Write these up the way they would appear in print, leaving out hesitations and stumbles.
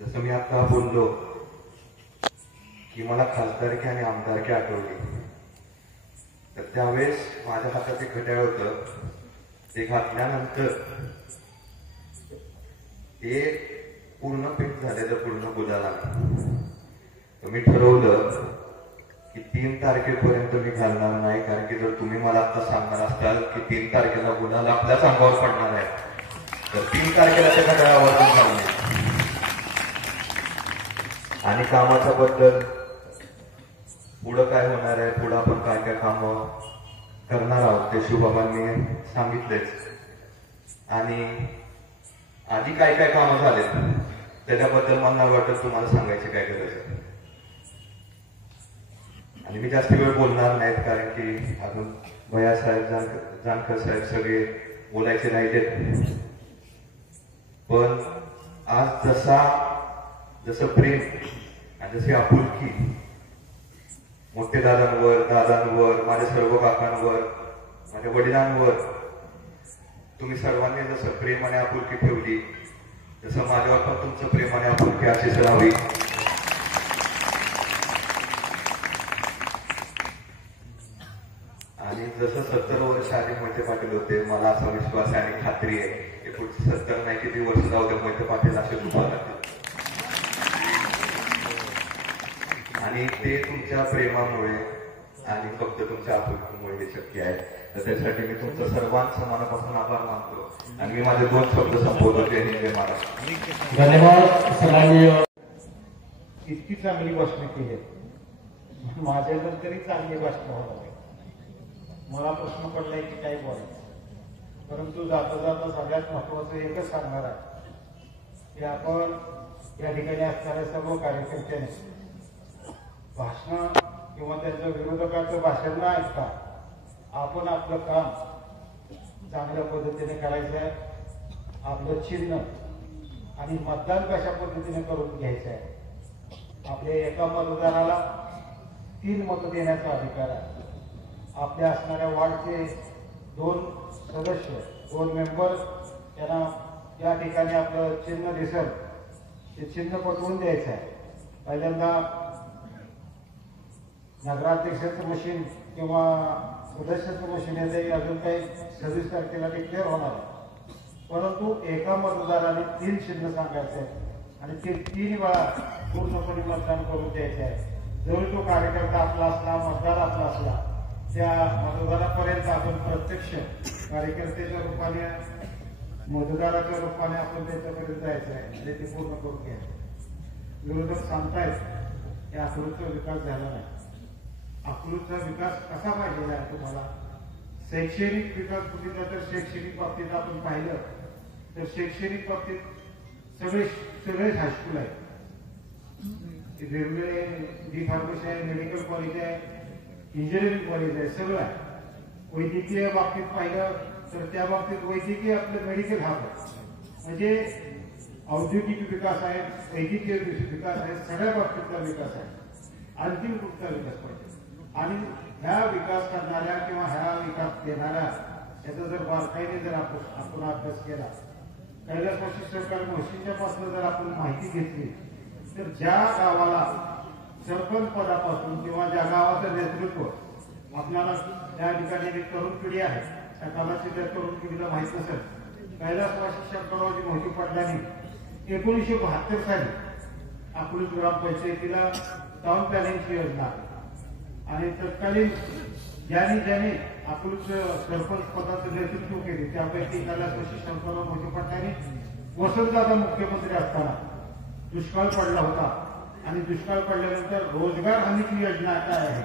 जसं मी आता बोललो की मला खासदारकी आणि आमदारकी आठवली, तर त्यावेळेस माझ्या हातात एक घड्याळ होतं. ते घातल्यानंतर ते पूर्ण फिट झालेलं, पूर्ण गुलाला. तर मी ठरवलं की 3 तारखेपर्यंत मी घालणार नाही, कारण की जर तुम्ही मला आता सांगणार असताल की 3 तारखेला गुलाल आपल्याच अंगावर पडणार आहे, तर 3 तारखेला त्या घड्याळावर घालणे. आणि कामाच्या बद्दल पुढं काय होणार आहे, पुढं आपण काय काय काम करणार आहोत ते शिवबाबांनी सांगितलेच. आणि आधी काय काय कामं झालेत त्याच्याबद्दल मला नाही वाटत तुम्हाला सांगायची काय गरज आहे. आणि मी जास्त वेळ बोलणार नाहीत, कारण की अजून भैयासाहेब, जानकर साहेब सगळे बोलायचे राहिलेत. पण आज जसं प्रेम आणि जशी आपुलकी मोठे दादांवर, माझ्या सर्व काकांवर, माझ्या वडिलांवर तुम्ही सर्वांनी जसं प्रेम आणि आपुलकी ठेवली, तसं माझ्यावर पण तुमचं प्रेम आणि आपुलकी अशीच राहावी. आणि जसं 70 वर्ष आधी मोहिते पाटील होते, मला असा विश्वास आहे आणि खात्री आहे की पुढचे 70 नाही किती वर्ष जाऊ दे, मोहिते पाटील असे उभा राहतील. आणि ते तुमच्या प्रेमामुळे आणि फक्त तुमच्या आपुलकीमुळे हे शक्य आहे. तर त्यासाठी मी तुमचं सर्वांचं मनापासून आभार मानतो आणि मी माझे 2 शब्द संपवतो. जय हिंद, जय महाराष्ट्र. धन्यवाद सगळ्यांनी. इतकी चांगली भाषणे केली, माझ्याकडे तरी चांगली भाषण होणार. मला प्रश्न पडलाय की काय बोलायचं, परंतु जाता जाता सगळ्यात महत्वाचं एकच सांगणार आहे की आपण या ठिकाणी असणाऱ्या सर्व कार्यकर्त्यांनी भाषण किंवा त्यांच्या विरोधकाचं भाषण न ऐकता आपण आपलं काम चांगल्या पद्धतीने करायचं आहे. आपलं चिन्ह आणि मतदान कशा पद्धतीने करून घ्यायचं आहे. आपल्या एका मतदाराला 3 मतं देण्याचा अधिकार आहे. आपल्या असणाऱ्या वार्डचे 2 सदस्य, 2 मेंबर, त्यांना या ठिकाणी आपलं चिन्ह दिसेल ते चिन्ह पटवून द्यायचं आहे. पहिल्यांदा नगराध्यक्षाचं मशीन किंवा सदस्याचं मशीन येते, अजून काही 26 तारखेला डिक्लेअर होणार आहे. परंतु एका मतदाराने 3 चिन्ह सांगायचे आहे आणि ते 3 वेळा पूर्णपणे मतदान करून द्यायचे आहे. जर तो कार्यकर्ता आपला असला, मतदार आपला असला, त्या मतदारापर्यंत आपण प्रत्यक्ष कार्यकर्त्याच्या रूपाने, मतदाराच्या रूपाने आपण त्याच्यापर्यंत जायचं आहे आणि ते पूर्ण करून घ्यायचं. विरोधक सांगतायत की अकलूजचा विकास झाला नाही. अकलूजचा विकास कसा पाहिजे आहे तुम्हाला? शैक्षणिक विकास बघितला तर शैक्षणिक बाबतीत आपण पाहिलं तर शैक्षणिक बाबतीत सगळेच हायस्कूल आहे, वेगवेगळे डी फार्मसी आहे, मेडिकल कॉलेज आहे, इंजिनिअरिंग कॉलेज आहे, सगळं आहे. वैद्यकीय बाबतीत पाहिलं तर त्या बाबतीत वैद्यकीय आपलं मेडिकल हब आहे. म्हणजे औद्योगिक विकास आहे, वैद्यकीय विकास आहे, सगळ्या बाबतीतला विकास आहे. अंतिम कुठचा विकास पाहिजे. आणि ह्या विकास करणाऱ्या किंवा ह्या विकास देणाऱ्या याचा जर बारकाईने जर आपण अभ्यास केला, कैलासवासी सरकार महर्षींच्या पासून जर आपण माहिती घेतली, तर ज्या गावाला सरपंच पदापासून किंवा ज्या गावाचं नेतृत्व आपल्याला त्या ठिकाणी एक तरुण पिढी आहे, त्या कालाची त्या तरुण पिढीला माहित नसेल, कैलासवासी शंकररावजी मोहिते पाटलांनी 1972 साली अकलूज ग्रामपंचायतीला टाउन प्लॅनिंगची योजना आणि तत्कालीन ज्याने अकलूज सरपंच पदाचं नेतृत्व केले त्यापैकी कैलासवासी शंकरराव मोहिते पाटलांनी वसंतदादा मुख्यमंत्री असताना दुष्काळ पडला होता आणि दुष्काळ पडल्यानंतर रोजगार हमीची योजना काय आहे,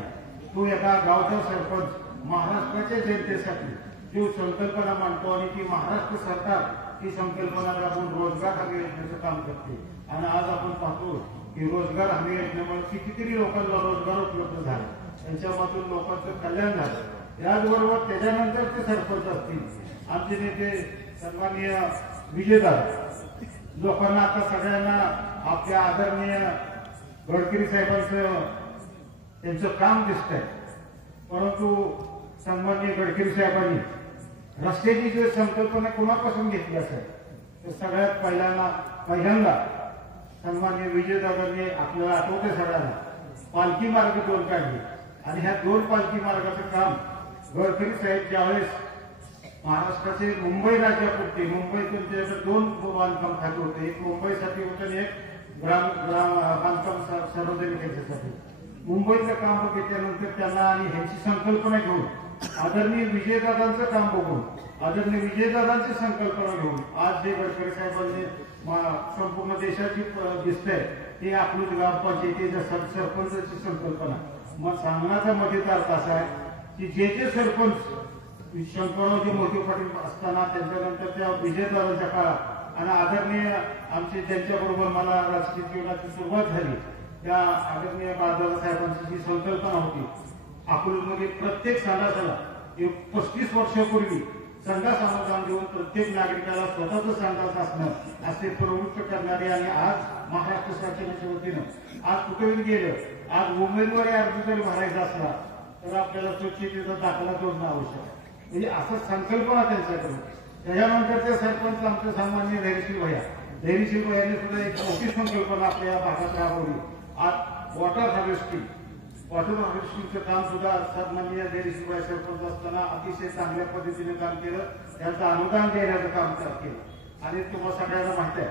तो एका गावचा सरपंच महाराष्ट्राच्या जनतेसाठी जो संकल्पना मांडतो आणि ती महाराष्ट्र सरकार ती संकल्पना राबवून रोजगार हमी योजनेचं काम करते. आणि आज आपण पाहतो की रोजगार हमी योजनेमुळे कितीतरी लोकांना रोजगार उपलब्ध झाले, त्यांच्यामधून लोकांचं कल्याण झालं. याचबरोबर त्याच्यानंतर ते सरपंच असतील आमचे नेते सन्माननीय विजयदादा, लोकांना आता सगळ्यांना आपल्या आदरणीय गडकरी साहेबांचं त्यांचं काम दिसतंय. परंतु सन्माननीय गडकरी साहेबांनी रस्त्याची जर संकल्पना कोणापासून घेतली असेल तर सगळ्यात पहिल्यांदा सन्माननीय विजयदादांनी आपल्याला आठवते सगळ्यांना पालखी मार्ग 2 काढले आणि ह्या 2 पालखी मार्गाचं काम गडकरी साहेब ज्यावेळेस महाराष्ट्राचे मुंबई राज्यापुरते मुंबईतून त्याच्याकडे 2 बांधकाम खाते होते, एक मुंबईसाठी होतं आणि एक ग्राम बांधकाम सार्वजनिक याच्यासाठी. मुंबईचं काम बघितल्यानंतर त्यांना आणि ह्यांची संकल्पना घेऊन आदरणीय विजयदादांचं काम बघून आदरणीय विजयदादांची संकल्पना घेऊन आज जे गडकरी साहेबांनी संपूर्ण देशाची दिसतंय ते आपली ग्रामपंचायतीच्या सरपंचाची संकल्पना. मग सांगण्याचा मजेचा अर्थ असा आहे की जे सरपंच शंकररावजी मोठे पाटील असताना त्यांच्यानंतर त्या विजयदादांच्या काळात आणि आदरणीय आमचे ज्यांच्याबरोबर मला राजकीय जीवनाची सुरुवात झाली त्या आदरणीय बाळदादा साहेबांची जी संकल्पना होती अकोल्यामध्ये प्रत्येक संडासाला 35 वर्षापूर्वी संडास अनुदान देऊन प्रत्येक नागरिकाला स्वतःच संडास असणं असे प्रवृत्त करणारे आणि आज महाराष्ट्र शासनाच्या वतीनं आज कुठेही गेलं आज उमेदवारी अर्ज जरी भरायचा असला तर आपल्याला स्वच्छतेचा दाखला जोडणं आवश्यक आहे. म्हणजे असं संकल्पना त्यांच्याकडून. त्याच्यानंतर सरपंच आमचे सामान्य धैर्यशील भैयाने सुद्धा एक मोठी संकल्पना आपल्या या भागात राबवली. आज वॉटर हार्वेस्टिंगचं काम सुद्धा सन्माननीय धैर्यशील भाई सरपंच असताना अतिशय चांगल्या पद्धतीने काम केलं. त्यांचं अनुदान देण्याचं काम केलं आणि तुम्हाला सगळ्यांना माहिती आहे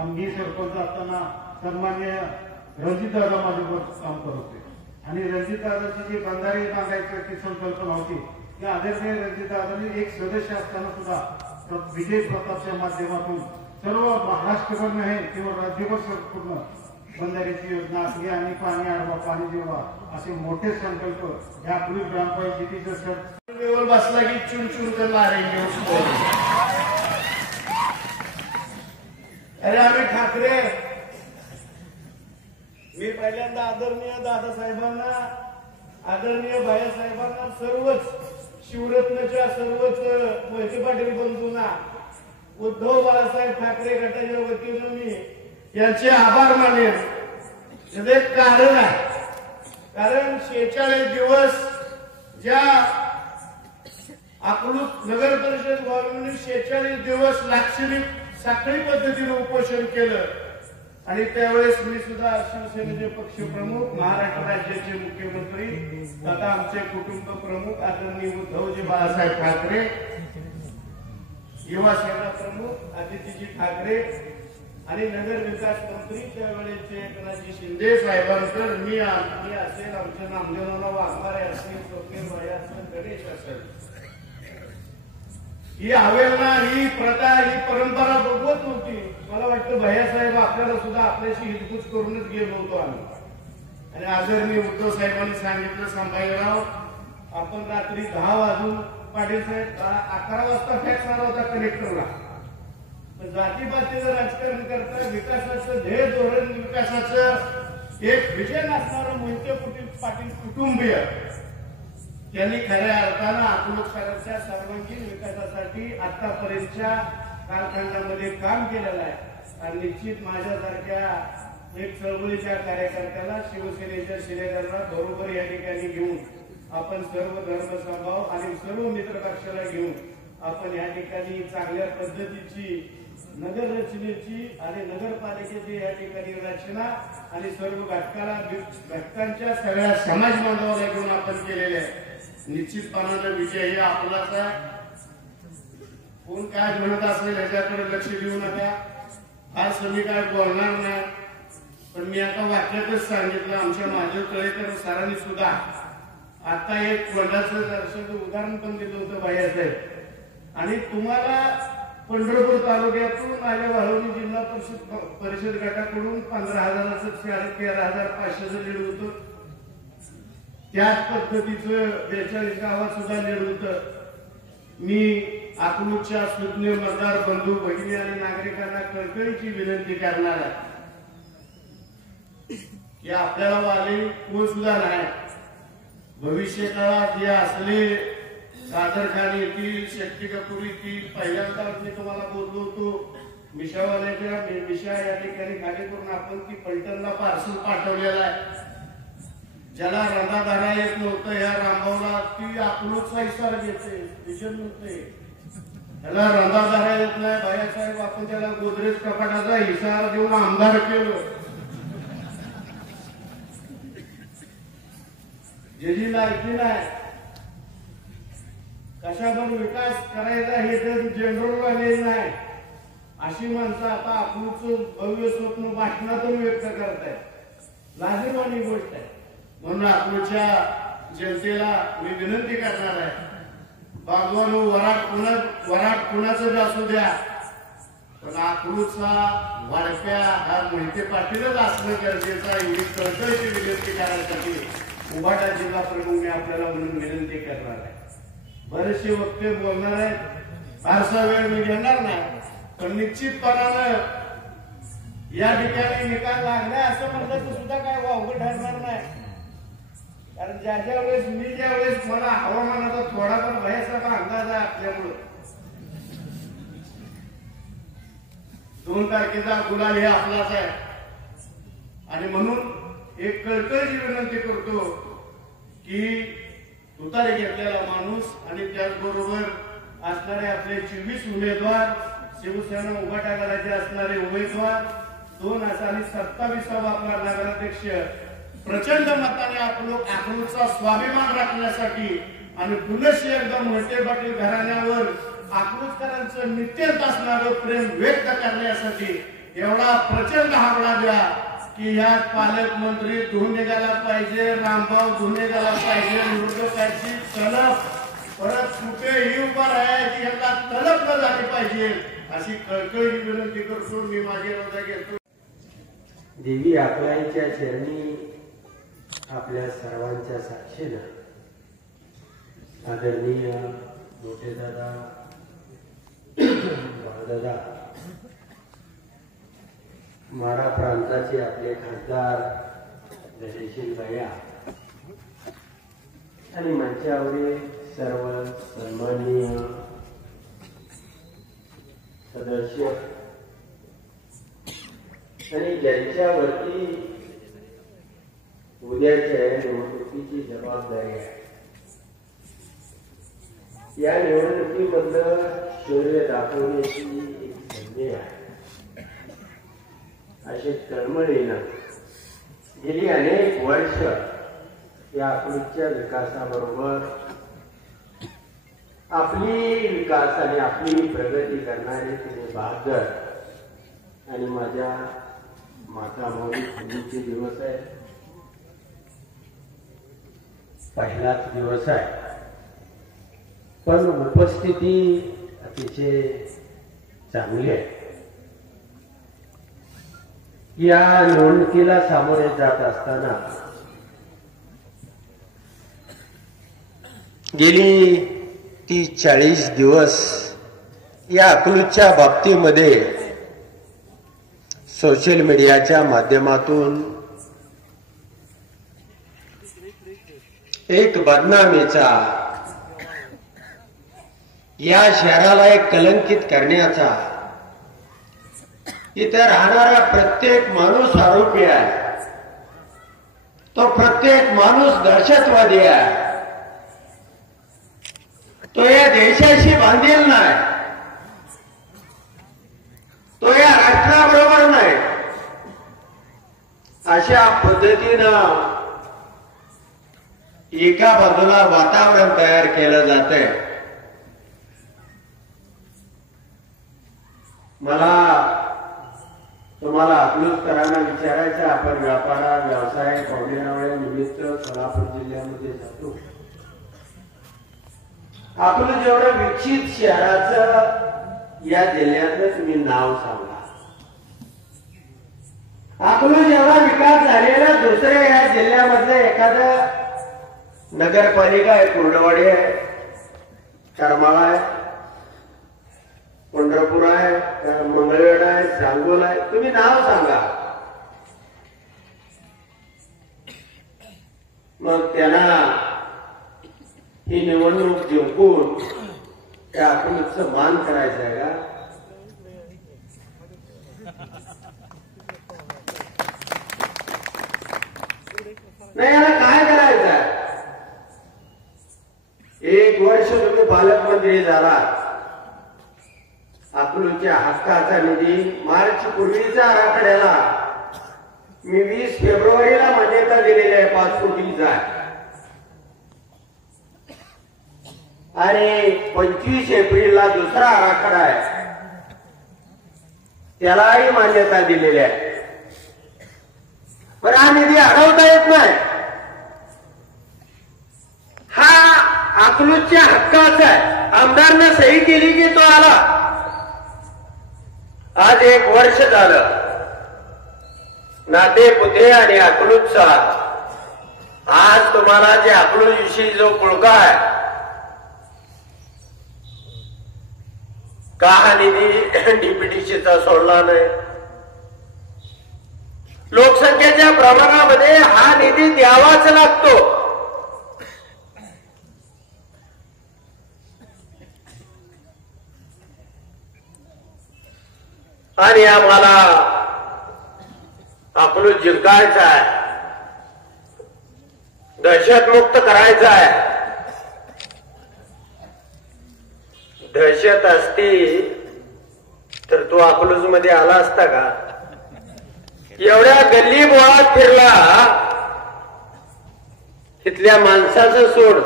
आम्ही सरपंच असताना सन्माननीय रणजितदादा माझ्याबरोबर काम करत होते आणि रणजितदादाची जी बंधारे बांधायची संकल्पना होती त्या आदरणीय रणजितदादांनी एक सदस्य असताना सुद्धा विजय प्रतापच्या माध्यमातून सर्व महाराष्ट्रभर नाही किंवा राज्यभर संपूर्ण बंधाऱ्याची योजना असली आणि पाणी अडवा पाणी जिरवा असे मोठे संकल्प या आपली ग्रामपंचायतीचं सर बसला की चुन कर मारेंगे उसको. अरे आम्ही ठाकरे मी पहिल्यांदा आदरणीय दादासाहेबांना आदरणीय भाईसाहेबांना सर्वच शिवरत्नच्या सर्वच मोहिते पाटील बंधूंना उद्धव बाळासाहेब ठाकरे गटाच्या वतीनं मी यांचे आभार मानेन. त्याचं एक कारण आहे कारण 46 दिवस ज्या अकलूज नगर परिषद गव्हर्नमेंटने 46 दिवस लाक्षणिक साखळी पद्धतीने उपोषण केलं आणि त्यावेळेस मी सुद्धा शिवसेनेचे पक्षप्रमुख महाराष्ट्र राज्याचे मुख्यमंत्री आता आमचे कुटुंब प्रमुख आदरणीय उद्धवजी बाळासाहेब ठाकरे युवा सेना प्रमुख आदित्यजी ठाकरे आणि नगर विकास मंत्री त्यावेळेचे एकनाथजी शिंदे साहेबांकडे मी असेल आमच्या नामदेवराव वाघमारे असतील स्वप्नील भाई असेल गणेश असेल ही अवेलना ही प्रथा ही परंपरा बघवत नव्हती. मला वाटतं भैयासाहेब आपल्याला सुद्धा आपल्याशी हितगुज करूनच गेलो होतो आम्ही आणि आदरणीय उद्धव साहेबांनी सांगितलं संभाजीराव आपण रात्री 10 वाजून पाटील साहेब 11 वाजता फॅक्स आला होता कलेक्टरला. जातीपातीचं राजकारण करता विकासाचं ध्येय धोरण विकासाचं एक विजन असणारं मोहिते पाटील कुटुंबीय त्यांनी खऱ्या अर्थानं अकलूज शहराच्या सर्वांगीण विकासासाठी आतापर्यंतच्या कालखंडामध्ये काम केलेलं आहे आणि निश्चित माझ्यासारख्या एक चळवळीच्या कार्यकर्त्याला शिवसेनेच्या शिलेदारांना बरोबर या ठिकाणी घेऊन आपण सर्व धर्मसंभाव आणि सर्व मित्र पक्षाला घेऊन आपण या ठिकाणी चांगल्या पद्धतीची नगर रचनेची आणि नगरपालिकेची या ठिकाणी रचना आणि सर्व घटकांच्या सगळ्या समाज बांधवाला घेऊन आपण केलेले आहे. निश्चितपणाने विजय हे आपलाच आहे. कोण काय म्हणत असेल ह्याच्याकडे लक्ष देऊ नका. आज मी काय बोलणार नाही पण मी आता वाक्यातच सांगितलं आमच्या माझे तळेकर सरांनी सुद्धा आता एक वडाचं दर्शनाचं उदाहरण पण दिलं होतं बायासाहेब आणि तुम्हाला पंढरपूर तालुक्यातून माझ्या वाळवणी जिल्हा परिषद गटाकडून 15,000चं 13,500चं लीड होतं. त्याच पद्धतीचं 42 गावात सुद्धा लीड होतं. मी अकलूजच्या सुज्ञ मतदार बंधू भगिनी आणि नागरिकांना कळकळीची विनंती करणार आहे की आपल्याला वाले कोण सुद्धा नाही. भविष्य काळात जे असले कादर खान येतील शक्ती कपूर येतील पहिल्यांदा मी तुम्हाला बोललो होतो मिशावाल्याच्या मिशा या ठिकाणी खाली करून आपण ती पलटणला पार्सल पाठवलेला आहे. ज्याला रंधाधारा येत नव्हतं या रामभाऊला ती अकलूजचा इशारा घेते विजन नव्हते त्याला रंधा धरायला येत नाही. बाळासाहेब आपण त्याला गोदरेज कपाटाचा इशारा देऊन आमदार केलं. ज्याची लायकी नाही कशावर विकास करायचा हे तर जनरल वाले नाही अशी माणसं आता आपलं भव्य स्वप्न भाषणातून व्यक्त करतायत. लाजिरवाणी गोष्ट आहे. म्हणून अकलूजच्या जनतेला मी विनंती करणार आहे, बागवान वराट कुणाचं बी असू द्या, पण अकलूजचा वाढप्या हा मोहिते पाटीलच असणं गरजेचं आहे. एवढी कळकळीची विनंती करण्यासाठी उभाटा जिल्हा प्रमुख मी आपल्याला म्हणून विनंती करणार आहे. बरेचसे वक्ते बोलणार आहेत, फारसा वेळ मी घेणार नाही, पण निश्चितपणानं या ठिकाणी निकाल लागलाय असं म्हणलं तर सुद्धा काय वावगं ठरणार नाही. कारण ज्या वेळेस मला हवामानाचा थोडाफार भयासारखा अंदाज आहे आपल्यामुळं 2 तारखेचा गुलाल हे आपलाच आहे. आणि म्हणून एक कळकळीची विनंती करतो की तुतारी घेतलेला माणूस आणि त्याचबरोबर असणारे आपले 24 उमेदवार, शिवसेना उभाटा गटाचे असणारे उमेदवार 2 आणि 27वा आपला नगराध्यक्ष प्रचंड मताने अकलूजचा स्वाभिमान राखण्यासाठी आणि पुनश्च एकदा मोहिते पाटील घराण्यावर अकलूजकरांचं नित्यंत असणारं प्रेम व्यक्त करण्यासाठी एवढा प्रचंड हावळा द्या की यात पालकमंत्री धुवून निघाला पाहिजे, रामभाऊ धुवून निघाला पाहिजे, विरोधकांची तलप परत कुठेही उभा राहायची याला तलप न झाली पाहिजे अशी कळकळी विनंती करतो. मी माझी रजा घेतो. देवी आपल्याच्या चरणी आपल्या सर्वांच्या साक्षीनं आदरणीय मोठे दादा, बाळदादा, माडा प्रांताचे आपले खासदार धैर्यशील भैया आणि मंचावरील सर्व सन्माननीय सदस्य आणि ज्यांच्यावरती उद्याच्या निवडणुकीची जबाबदारी आहे. या निवडणुकीमधलं शौर्य दाखवण्याची एक संधी आहे. अशी तळमळीनं गेली अनेक वर्ष या अकलूजच्या विकासाबरोबर आपली विकास आणि आपली प्रगती करणारे तुम्ही बहादर आणि माझ्या माता मौली फुलीचे दिवस आहे. पहिलाच दिवस आहे, पण उपस्थिती अतिशय चांगली आहे. या निवडणुकीला सामोरे जात असताना गेली 30-40 दिवस या अकलूजच्या बाबतीमध्ये सोशल मीडियाच्या माध्यमातून एक बदनामीचा, या शहराला एक कलंकित करण्याचा, इथे राहणारा प्रत्येक माणूस आरोपी आहे, तो प्रत्येक माणूस दहशतवादी आहे, तो या देशाशी बांधील नाही, तो या राष्ट्राबरोबर नाही, अशा पद्धतीनं एका बाजूला वातावरण तयार केलं जातंय. मला तुम्हाला अकलूजकरांना विचारायचं, आपण व्यापारात व्यवसाय पाहुण्यावळ्या निमित्त सोलापूर जिल्ह्यामध्ये जातो. अकलूज एवढं विकसित शहराचं या जिल्ह्यातलं तुम्ही नाव सांगा. अकलूज एवढा विकास झालेला दुसऱ्या या जिल्ह्यामधलं एखादं नगरपालिका आहे, कुर्डवाडी आहे, करमाळा आहे, पंढरपूर आहे, मंगळवेढा आहे, सांगोल आहे, तुम्ही नाव सांगा. मग त्यांना ही निवडणूक जिंकून त्या अकलूजचं मान करायचं आहे का? नाही, याला काय करायचं आहे? 1 वर्ष तुम्ही पालकमंत्री झाला, हक्काचा निधी मार्च पूर्वीच्या आराखड्याला मी 20 फेब्रुवारीला मान्यता दिलेली आहे 5 कोटीचा आणि 25 एप्रिलला दुसरा आराखडा आहे त्यालाही मान्यता दिलेली आहे. पण हा निधी अडवता येत नाही. हा अकलूजच्या हक्काचा आहे. आमदारनं सही केली की तो आला. आज 1 वर्ष झालं. नाते पुते आणि अकलूजचा आज तुम्हाला जे अकलूज विषयी जो पुळका आहे का हा निधी डीपीडीसीचा सोडला नाही. लोकसंख्येच्या प्रमाणामध्ये हा निधी द्यावाच लागतो. आणि आम्हाला अकलूज जिंकायचा आहे. दहशतमुक्त करायचा आहे. दहशत असती तर तो अकलूज मध्ये आला असता का? एवढ्या गल्ली बोळात फिरला. तिथल्या माणसाचं सोड,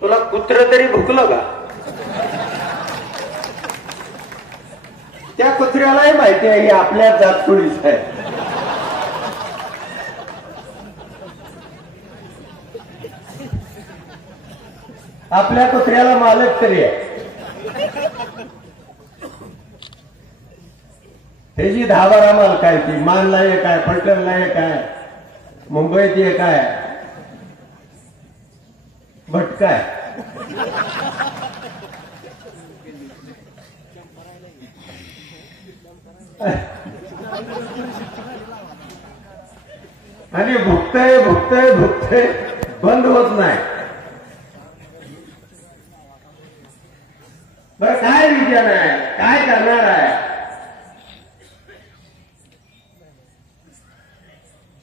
तुला कुत्र तरी भुकलं का? त्या कुत्र्यालाही माहिती आहे ही आपल्या जातकुळीच आहे. आपल्या कुत्र्याला मालक तरी आहे. त्याची 10-12 मालक आहे. ती मानला एक आहे, फलटणला एक आहे, मुंबईत एक आहे, भटकाय. आणि भुकतय भुकतय भुकतय बंद होत नाही. बरं काय विचार आहे? काय करणार आहे?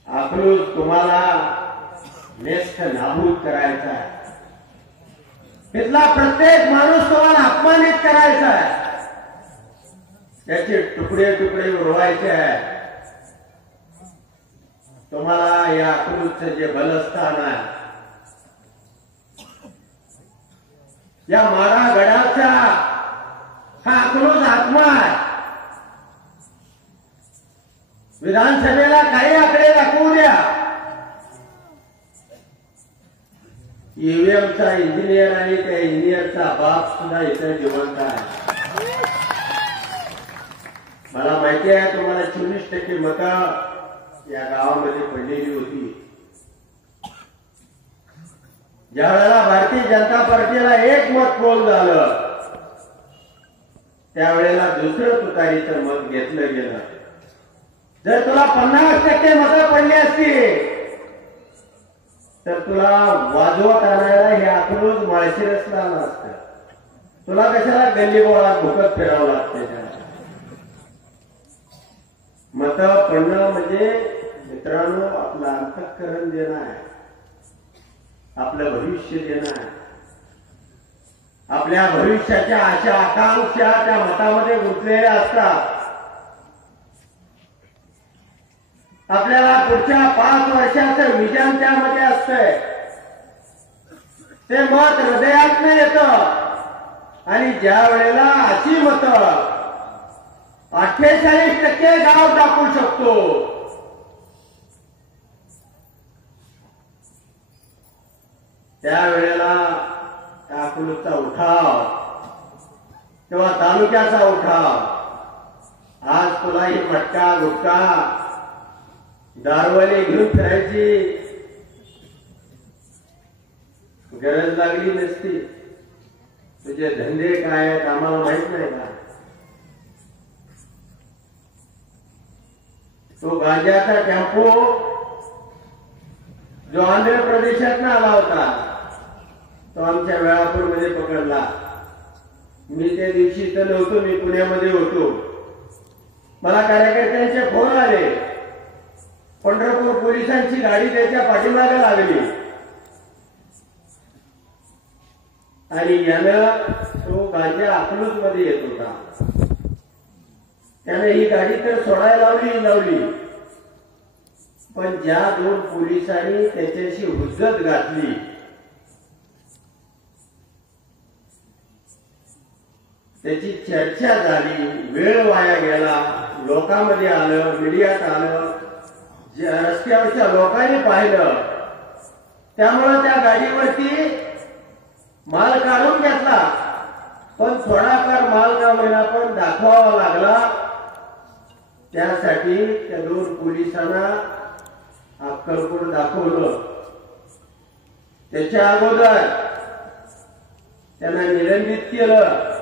अकलूज तुम्हाला नेस्त नाबूद करायचा आहे. तिथला प्रत्येक माणूस तुम्हाला अपमानित करायचा आहे. त्याचे तुकडे तुकडे उडवायचे आहे. तुम्हाला या अकलूजचं जे बलस्थान आहे, या माडा गडाचा हा अकलूज आत्मा आहे. विधानसभेला काही आकडे दाखवू द्या. ईव्हीएमचा इंजिनियर आणि त्या इंजिनियरचा बाप सुद्धा इतर जिवंत आहे. मला माहिती आहे तुम्हाला 24% मतं या गावामध्ये पडलेली होती. ज्या वेळेला भारतीय जनता पार्टीला 1 मत पोल झालं त्यावेळेला दुसरं तुतारीचं मत घेतलं गेलं. जर तुला 50% मतं पडली असती तर तुला वाजवत आणायला हे अकलूज माळशिरसला आलं असतं. तुला कशाला गल्ली बोळात भुकत फिरावं लागते? मतं पडणं म्हणजे मित्रांनो आपलं अंतःकरण देणं आहे, आपलं भविष्य देणं आहे. आपल्या भविष्याच्या आशा आकांक्षा त्या मतामध्ये गुंतलेल्या असतात. आपल्याला पुढच्या 5 वर्षाचं विजन त्यामध्ये असतंय. ते मत हृदयातनं येतं आणि ज्या वेळेला अशी मतं 48% गाव टाकू शकतो त्यावेळेला अकलूजचा उठाव किंवा तालुक्याचा उठाव. आज तुला ही मटका गुटका दारवाले घेऊन फिरायची गरज लागली नसती. तुझे धंदे काय आहेत आम्हाला माहित नाही का? तो गांजाचा टेम्पो जो आंध्र प्रदेशातनं आला होता तो आमच्या वेळापूरमध्ये पकडला. मी त्या दिवशी इथं नव्हतो, मी पुण्यामध्ये होतो. मला कार्यकर्त्यांचे फोन आले. पंढरपूर पोलिसांची गाडी त्याच्या पाठीमागे लागली आणि यानं तो गांजा अकलूज मध्ये येत होता. त्याने ही गाडी तर सोडायला लावली, पण ज्या 2 पोलिसांनी त्याच्याशी हुज्जत घातली, त्याची चर्चा झाली, वेळ वाया गेला, लोकांमध्ये आलं, मीडियात आलं, रस्त्यावरच्या लोकांनी पाहिलं, त्यामुळे त्या गाडीवरती माल काढून घेतला, पण थोडाफार माल का होईना पण दाखवावा लागला. त्यासाठी त्या 2 पोलिसांना अक्कलकोट दाखवलं. त्याच्या अगोदर त्यांना निलंबित केलं.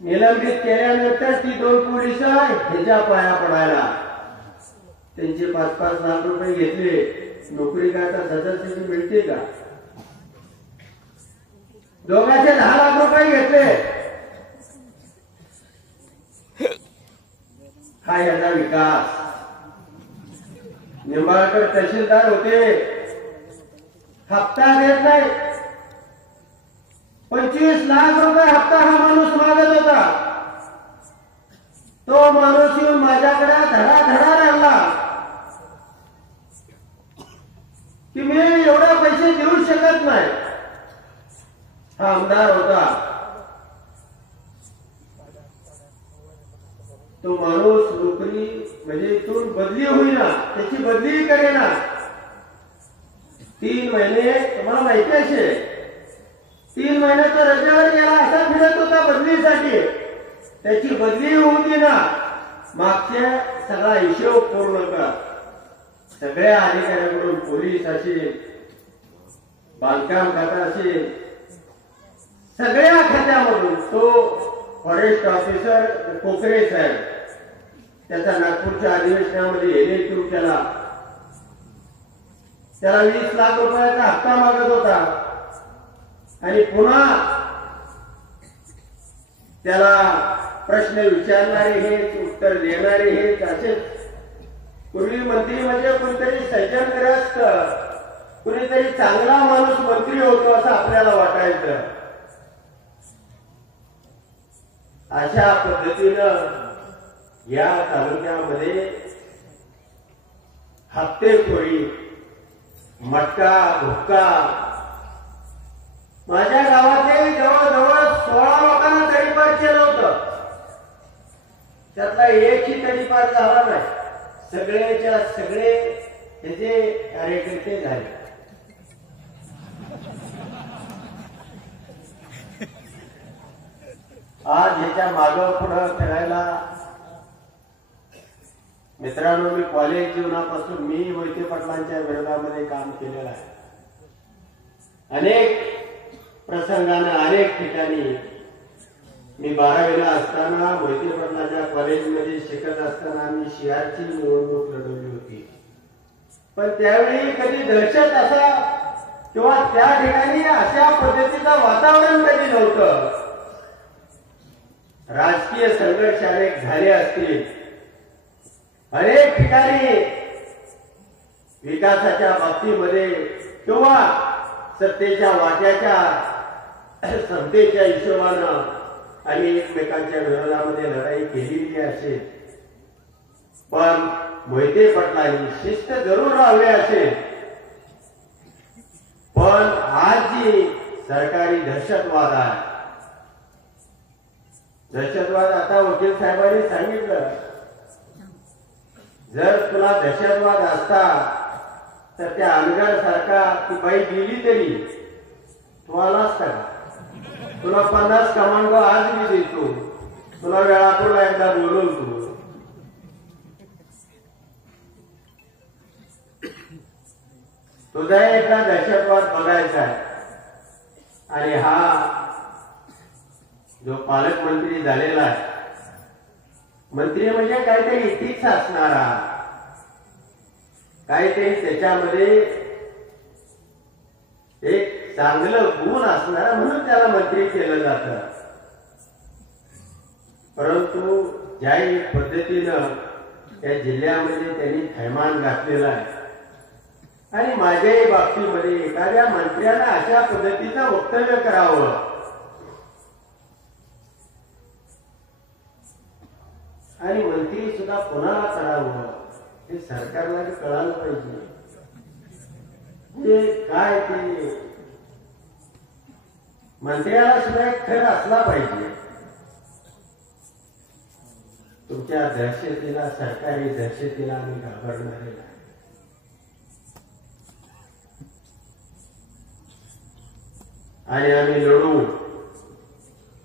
निलंबित केल्यानंतर ती 2 पोलिस ह्याच्या पाया पडायला त्यांचे 5-5 लाख रुपये घेतले. नोकरी काय आता सदस्याची मिळते का? दोघांचे 10 लाख रुपये घेतले. हा याचा विकास. निंबाळकर तहसीलदार होते, हप्ता देत नाही. 25 लाख रुपये हप्ता हा माणूस मागत होता. तो माणूस येऊन माझ्याकडे धडा लागला की मी एवढे पैसे देऊ शकत नाही. हा आमदार होता. तो माणूस नोकरी म्हणजे इथून बदली होईना, त्याची बदली करेना. 3 महिने तुम्हाला माहिती असेल, 3 महिन्याच्या रजेवर गेला, असा फिरत होता बदलीसाठी. त्याची बदली होऊ दे ना, मागच्या सगळा हिशोब पूर्ण कर. सगळ्या अधिकाऱ्यांकडून, पोलीस असेल, बांधकाम खाता असेल, सगळ्या खात्यामधून तो फॉरेस्ट ऑफिसर कोकरे साहेब त्याचा नागपूरच्या अधिवेशनामध्ये एनए सुरू केला. त्याला 20 लाख रुपयाचा हप्ता मागत होता आणि पुन्हा त्याला प्रश्न विचारणारे हेच, उत्तर देणारे हेच. असे पूर्वी मंत्री म्हणजे कोणीतरी सज्जनग्रस्त, कुणीतरी चांगला माणूस मंत्री होतो असं आपल्याला वाटायचं. अशा पद्धतीनं या तालुक्यामध्ये हप्तेखोरी, मटका, भुक्का, माझ्या गावातले जवळजवळ 16 लोकांना तडीपार केलं होतं. त्यातला एकही तडीपार झाला नाही. सगळेच्या सगळे त्याचे कार्यकर्ते झाले. आज ह्याच्या मागं पुढं फिरायला मित्रांनो, मी कॉलेज जीवनापासून मी मोहिते पाटलांच्या विरोधामध्ये काम केलेलं आहे. अनेक प्रसंगानं, अनेक ठिकाणी मी 12वीला असताना मोहिते पाटलांच्या कॉलेजमध्ये शिकत असताना आम्ही शियारची निवडणूक लढवली होती. पण त्यावेळी कधी दहशत असा किंवा त्या ठिकाणी अशा पद्धतीचं वातावरण कधी नव्हतं. राजकीय संघर्ष अनेक झाले असतील, अनेक ठिकाणी विकासाच्या बाबतीमध्ये किंवा सत्तेच्या वाट्याच्या संतेच्या हिशोबानं आम्ही एकमेकांच्या विरोधामध्ये लढाई केलेली असेल. पण मोहिते पाटलांनी शिस्त जरूर राहिली असेल. पण आज जी सरकारी दहशतवाद आहे, दहशतवाद, आता वकील साहेबांनी सांगितलं, जर तुला दहशतवाद असता तर त्या अनगर सारखा ती बाई गेली तरी तू आला असता. तुला 50 कमांडो आज मी देतो, तुला वेळापूरला एकदा बोलवतो. तुझा एकदा दहशतवाद बघायचा आहे. आणि हा जो पालकमंत्री झालेला आहे, मंत्री म्हणजे काहीतरी इथिक्स असणारा, काहीतरी त्याच्यामध्ये एक चांगलं गुण असणारा, म्हणून त्याला मंत्री केलं जातं. परंतु ज्या पद्धतीनं त्या जिल्ह्यामध्ये त्यांनी थैमान घातलेला आहे आणि माझ्याही बाबतीमध्ये एखाद्या मंत्र्यानं अशा पद्धतीचं वक्तव्य करावं, आणि मंत्री सुद्धा कोणाला करावं हे सरकारला कळायला पाहिजे. म्हणजे काय ते मंत्र्याला सुद्धा एक खरं असला पाहिजे. तुमच्या दहशतीला, सरकारी दहशतीला आम्ही घाबरणारे नाही. आणि आम्ही लढू.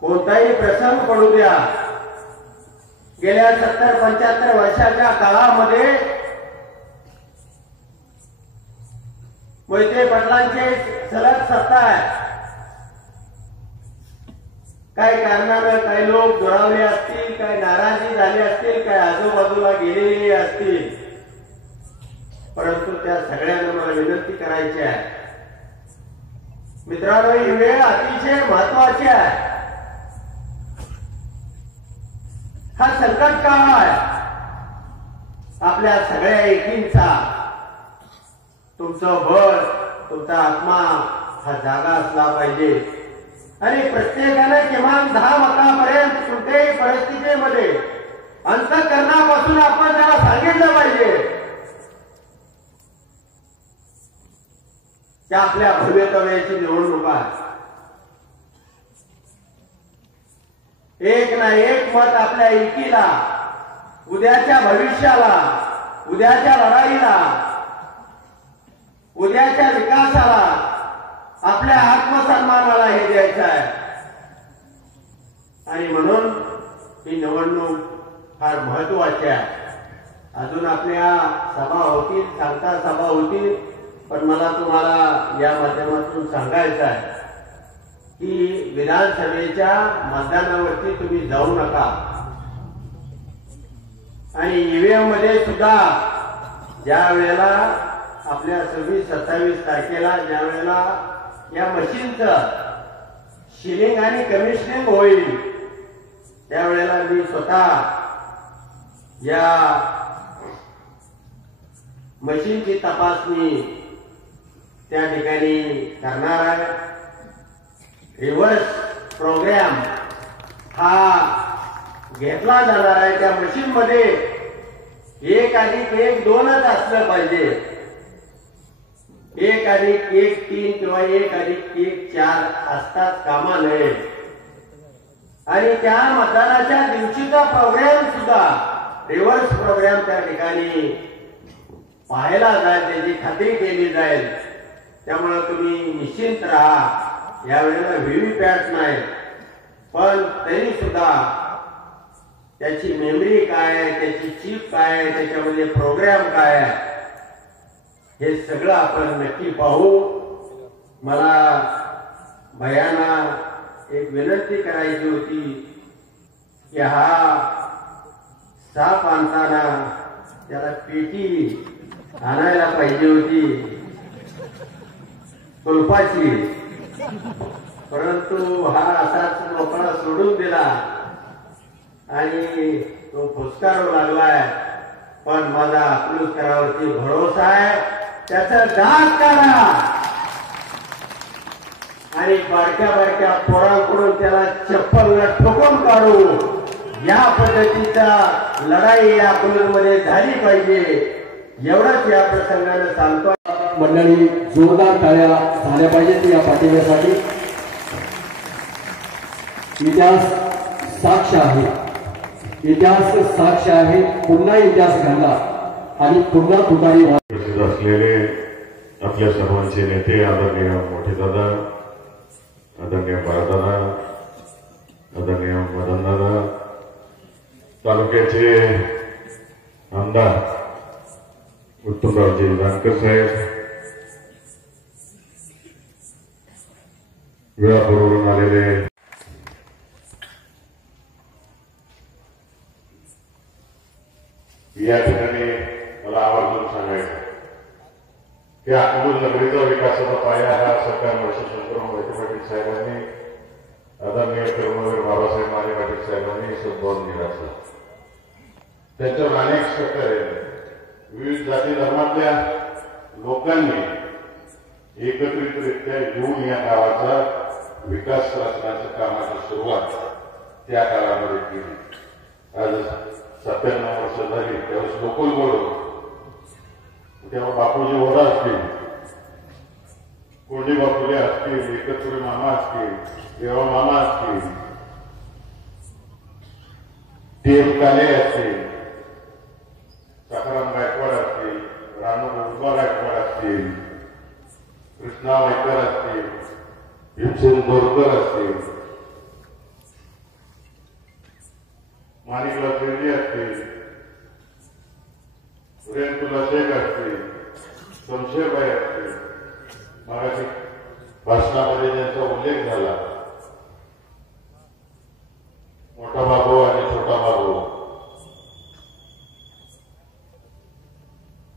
कोणताही प्रसंग पडू द्या. गेल्या 70-75 वर्षाच्या काळामध्ये मोहिते पाटलांचे सलग सत्ता आहे. काही कारणानं काही लोक दुरावले असतील, काही नाराजी झाले असतील, काही आजूबाजूला गेलेले असतील, परंतु त्या सगळ्यांना मला विनंती करायची आहे. मित्रांनो, ही वेळ अतिशय महत्वाची आहे. हा संकट काळ आहे आपल्या सगळ्या एकींचा. तुमचं बळ, तुमचा आत्मा हा जागा असला पाहिजे आणि प्रत्येकाने किमान 10 मतापर्यंत कुठल्याही परिस्थितीमध्ये अंतःकरणापासून आपण त्याला सांगितलं पाहिजे की आपल्या भवितव्याची निवडणूक आहे. एक ना एक मत आपल्या एकीला, उद्याच्या भविष्याला, उद्याच्या लढाईला, उद्याच्या विकासाला, आपल्या आत्मसन्मानाला हे द्यायचं आहे. आणि म्हणून ही निवडणूक फार महत्वाची आहे. अजून आपल्या सभा होतील, सांगता सभा होतील, पण मला तुम्हाला या माध्यमातून सांगायचं आहे की विधानसभेच्या मतदानावरती तुम्ही जाऊ नका. आणि ईव्हीएम मध्ये सुद्धा ज्या वेळेला आपल्या 26-27 तारखेला ज्या वेळेला या मशीनचं शिलिंग आणि कमिशनिंग होईल, त्यावेळेला मी स्वतः या मशीनची तपासणी त्या ठिकाणी करणार आहे. रिव्हर्स प्रोग्राम हा घेतला जाणार आहे. त्या मशीनमध्ये 1+1 2च असलं पाहिजे. 1+1 3 किंवा 1+1 4 असतात कामा नये. आणि त्या मतदानाच्या दिवशीचा प्रोग्राम सुद्धा रिव्हर्स प्रोग्राम त्या ठिकाणी पाहायला जाईल, त्याची खात्री केली जाईल. त्यामुळे तुम्ही निश्चिंत राहा. यावेळेला व्हीव्हीपॅट नाही, पण तरी सुद्धा त्याची मेमरी काय आहे, त्याची चिप काय आहे, त्याच्यामध्ये प्रोग्राम काय आहे, हे सगळं आपण नक्की पाहू. मला भैयांना एक विनंती करायची होती की हा साप आणताना त्याला पेटी आणायला पाहिजे होती कुलपाची, परंतु हा असाच मोकळा सोडून दिला आणि तो फुसकारू लागलाय. पण माझा अकलूसकरावरती भरोसा आहे. त्याचा दाग काढा आणि बारक्या बारक्या पोरांकडून त्याला चप्पल ठोकून काढू. या पद्धतीचा लढाई या अकलूजमध्ये झाली पाहिजे, एवढंच या प्रसंगाने सांगतो. मंडळी, जोरदार टाळ्या झाल्या पाहिजेत या पाठिंब्यासाठी. इतिहास साक्ष आहे, इतिहास साक्ष आहे. पुन्हा इतिहास घडला आणि पुन्हा तुतारी प्रसिद्ध असलेले आपल्या सर्वांचे नेते आदरणीय मोठे दादा, आदरणीय बाळदादा, आदरणीय मदनदादा, तालुक्याचे आमदार उत्तमरावजी जानकर साहेब, वेळापूर्वरून आलेले या ठिकाणी मला आवर्जून सांगायचं की अकलूज नगरीचा विकासाचा पाया हा सरकार वर्षशंकर मोहिते पाटील साहेबांनी, आदरणीय कर्मवीर बाबासाहेब माने पाटील साहेबांनी संपवून दिला असला. त्याच्यावर अनेक सहकार्य विविध जाती धर्मातल्या लोकांनी एकत्रितरित्या येऊन या गावाचा विकास रचण्याच्या कामाची सुरुवात त्या काळामध्ये केली. आज 97 वर्ष झाली त्यावेळेस गोकुल बोलवलं तेव्हा बापूजी ओढा असतील, कोंडी बापुले असतील, एकत्पुरी मामा असतील, देवा मामा असतील, टी.एम. काले असतील, सखाराम गायकवाड असतील, रानू उर्बा गायकवाड असतील, कृष्णा वायकर असतील, भीमसेन बोरकर असतील, माणिकराव शेट्टी असतील, सुरेंद्रला शेख असतील, शमशेरबाई असतील, मराठी भाषणामध्ये ज्यांचा उल्लेख झाला मोठा बाबू आणि छोटा बाबू,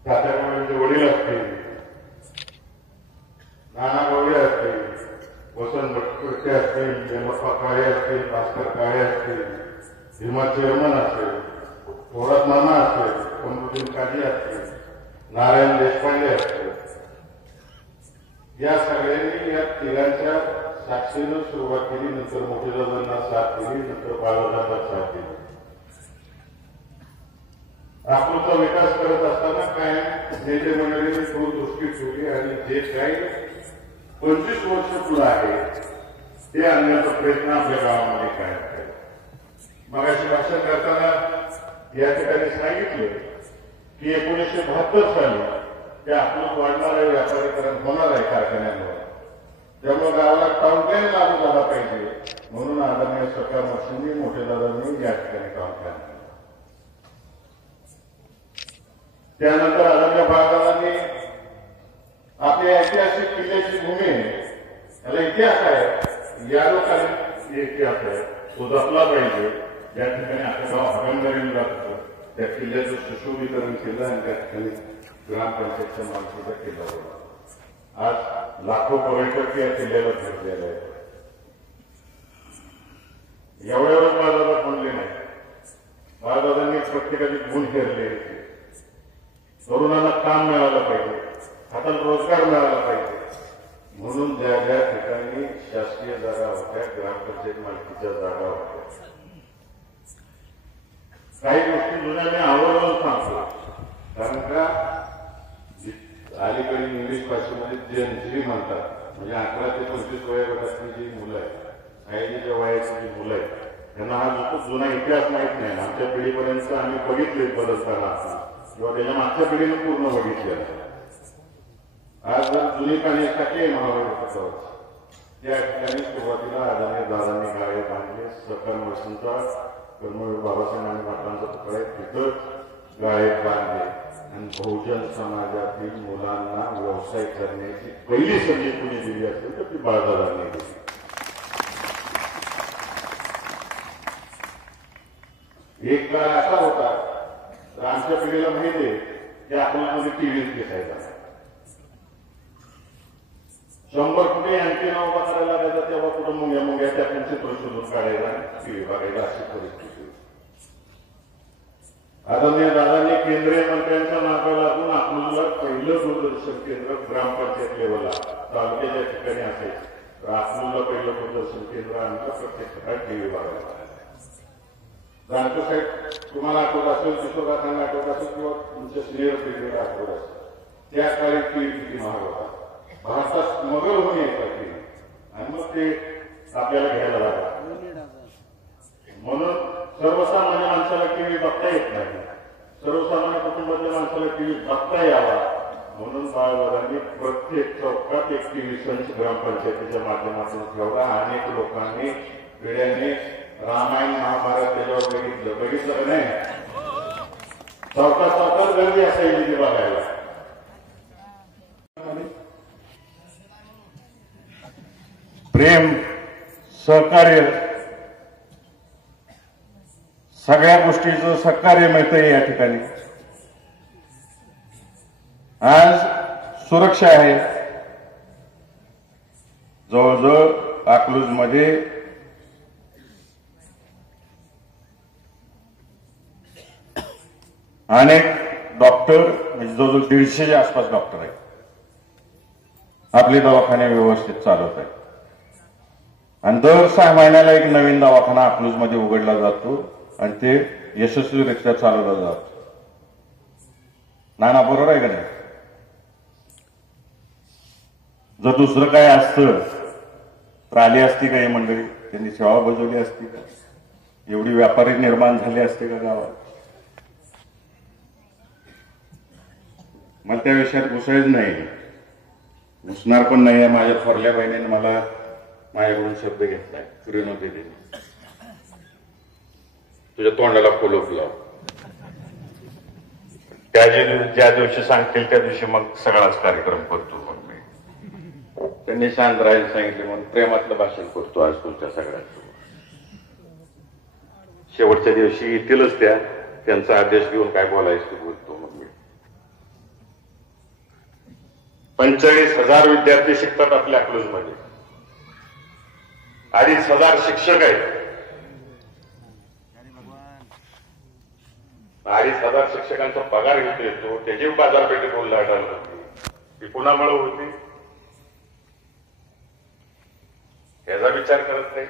तात्या गवळींचे वडील असतील, नाना गवळे असतील, वसंत भटकुर्टे असतील, जयमप्पा काळे असतील, भास्कर काळे असतील, भीमा चेअरमन असेल, थोरात मामा असेल, कमरुद्दीन काजी असतील, नारायण देशपांडे असतील, या सगळ्यांनी या तिघांच्या साक्षीनं सुरुवात केली. नंतर मोठे दादांना साथ दिली, नंतर बाळदादांना साथ दिली. अकलूजचा विकास करत असताना काय नेते मंडळींनी दूरदृष्टी ठेवली आणि जे काही 25 वर्ष पुढे आहे ते आणण्याचा प्रयत्न आपल्या गावामध्ये काय केला. मगाशी भाषण करताना या ठिकाणी सांगितलं की 1972 साली ते अकलूज वाढणार आहे, व्यापारीकरण होणार आहे कारखान्यांवर, त्यामुळे गावाला टाउन प्लॅन लागू झाला पाहिजे म्हणून आदरणीय सरकार मशींनी मोठे दादांनी या ठिकाणी टाउन प्लॅन केला. त्यानंतर आदरणीय बाळदादांनी आपल्या ऐतिहासिक किल्ल्याची भूमी याला इतिहास आहे, या लोकांनी इतिहास आहे तो जपला पाहिजे. ज्या ठिकाणी आपलं गाव हगमदारीला जात होतं त्या किल्ल्याचं सुशोभीकरण केलं आणि त्या ठिकाणी ग्रामपंचायतच्या मालकीचा किल्ला होता. आज लाखो पर्यटक या किल्ल्याला भेट द्यायला आहेत. एवढ्यावर बाळदादा म्हणले नाही, बाळदादांनी प्रत्येकाची गुण ठरले, तरुणांना काम मिळालं पाहिजे, हातात रोजगार मिळाला पाहिजे म्हणून ज्या ज्या ठिकाणी शासकीय जागा होत्या, ग्रामपंचायत मालकीच्या जागा होत्या, काही गोष्टी जुन्या मी आवर्जून सांगतो. कारण का अलीकडे इंग्लिश भाषेमध्ये जेनझी म्हणतात, म्हणजे 18 ते 25 वयोगटातली जी मुलं आहेत, सायलीच्या वयाची जी मुलं आहेत, त्यांना हा जुना इतिहास माहित नाही. आमच्या पिढीपर्यंत आम्ही बघितले बदलताना किंवा त्याच्या मागच्या पिढीने पूर्ण बघितलेलं. आज जर जुनी पाहण्यासाठी महाराष्ट्रावर त्या ठिकाणी सुरुवातीला आदरणीय दादांनी गाळे बांधले, सरकार वसंतचा कर्मवीर बाबासाहेब आणि पाटलांचा पुतळा आहे, तिथं गाळे बांधले आणि बहुजन समाजातील मुलांना व्यवसाय करण्याची पहिली संधी कुणी दिली असेल तर ती बाळदादांनी दिली. एक काळ असा होता तर आमच्या पिढीला माहिती आहे की आपल्यामध्ये टीव्ही दिसायचा, 100 फुटे अँटेना उभा करायला लागायचा, तेव्हा कुठं मुंग्या त्यातून चित्र शोधून काढायला टीव्ही बघायला अशी परिस्थिती. आदरणीय दादांनी केंद्रीय मंत्र्यांच्या मागे लागून अकलूजला पहिलं दूरदर्शन केंद्र ग्रामपंचायत लेवलला तालुक्याच्या ठिकाणी असायचं, तर अकलूजला पहिलं दूरदर्शन केंद्र आणलं, प्रत्येक ठिकाणी टीव्ही बघायला. जाणतो साहेब तुम्हाला आठवत असेल, किशोरांना आठवत असेल किंवा तुमच्या सिनियर पिढीला आठवत असेल, त्या काळी टीव्ही किती महाग होता. भारतात स्मगल होऊन यायचा टीव्ही आणि मग ते आपल्याला घ्यायला लागला. म्हणून सर्वसामान्य माणसाला टीव्ही बघता येत नाही, सर्वसामान्य कुटुंबातल्या माणसाला टीव्ही बघता यावा म्हणून बाळदादांनी प्रत्येक चौकात एक टीव्ही संच ग्रामपंचायतीच्या माध्यमातून ठेवला. अनेक लोकांनी पिढ्यांनी रामायण महाभारत त्याच्यावर बघितलं का नाही, चौकात गर्दी असायची ती बघायला. प्रेम, सहकार्य, सगळ्या गोष्टीचं सहकार्य मिळतंय या ठिकाणी. आज सुरक्षा आहे, जवळजवळ अकलूजमध्ये अनेक डॉक्टर म्हणजे जवळजवळ 150च्या आसपास डॉक्टर आहेत. आपले दवाखाने व्यवस्थित चालवत आहेत आणि दर 6 महिन्याला एक नवीन दवाखाना अकलूजमध्ये उघडला जातो आणि ते यशस्वीरित्या चालवलं जात. नाना बरोबर आहे का नाही? जर दुसरं काय असतं तर आली असती का ही मंडळी? त्यांनी सेवा बजावली असती का? एवढी व्यापारी निर्माण झाले असते का गावात? मला त्या विषयात घुसायच नाही, घुसणार पण नाही. माझ्या थोरल्या बहिणीने मला माझ्याकडून शब्द घेतलाय, रेणू दिदीने, तुझ्या तोंडाला फुलोप लाव. ज्या दिवशी सांगतील त्या दिवशी मग सगळाच कार्यक्रम करतो. मग मी त्यांनी शांत राहायला सांगितले म्हणून प्रेमातलं भाषण करतो आज तुमच्या सगळ्यांसमोर. शेवटच्या दिवशी येतीलच त्या, त्यांचा आदेश घेऊन काय बोलायचं बोलतो. मग मी 45,000 विद्यार्थी शिकतात आपल्या अकलूजमध्ये, 2,500 शिक्षक आहेत. 2,500 शिक्षकांचा पगार घेतो येतो, त्याची बाजारपेठेत उल्हाटाल होती. ती कुणामुळे होती याचा विचार करत नाही.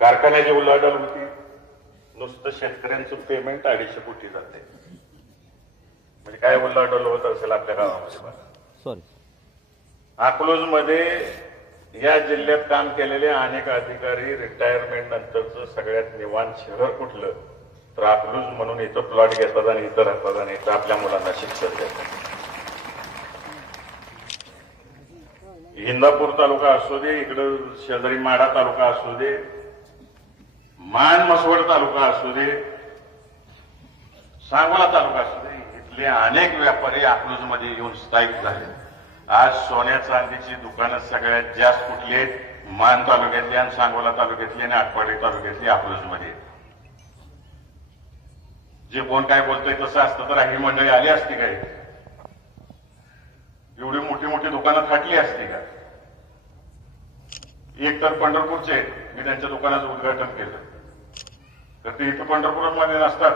कारखान्याची उलाढाल होती. नुसतं शेतकऱ्यांचं पेमेंट 250 कोटी जाते. म्हणजे काय उलाढाल होत असेल आपल्या गावामध्ये? अकलूजमध्ये या जिल्ह्यात काम केलेले अनेक अधिकारी रिटायरमेंट नंतरचं सगळ्यात निवांत शहर कुठलं तर अकलूज म्हणून इथं प्लॉट घेतात आणि इथं राहतात आणि इथं आपल्या मुलांना शिक्षण देतात. इंदापूर तालुका असू दे, इकडं शेजारी माढा तालुका असू दे, मान मसवड तालुका असू दे, सांगोला तालुका असू दे, इथले अनेक व्यापारी अकलूजमध्ये येऊन स्थायिक झाले. आज सोन्या चांदीची दुकानं सगळ्यात जास्त कुठली आहेत? मान तालुक्यातली आणि सांगोला तालुक्यातली आणि आटपाडी तालुक्यातली अकलूजमध्ये. जे कोण काय बोलतोय तसं असतं तर ही मंडळी आली असती काय? एवढी मोठी मोठी दुकानं थाटली असती का? एक तर पंढरपूरचे मी त्यांच्या दुकानाचं उद्घाटन केलं तर ते इथं पंढरपूरमध्ये नसतात.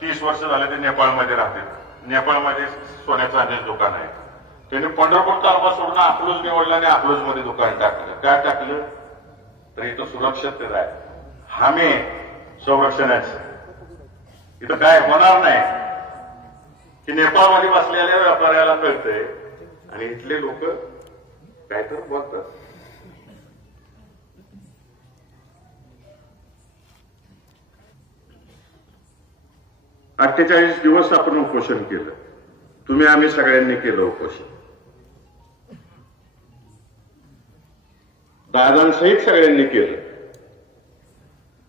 30 वर्ष झाले ते नेपाळमध्ये राहतात. नेपाळमध्ये सोन्या चांदीचं दुकान आहे. त्यांनी पंढरपूर तालुका सोडून अकलूज निवडला आणि अकलूजमध्ये दुकान टाकलं. काय टाकलं तर इथं सुरक्षितता आहे, हमी संरक्षणाचं. इथं काय होणार नाही की नेपाळमध्ये बसलेल्या व्यापाऱ्याला कळतंय आणि इथले लोक काय तर बोलतात. 48 दिवस आपण उपोषण केलं. तुम्ही आम्ही सगळ्यांनी केलं उपोषण. दादांसहित सगळ्यांनी केलं.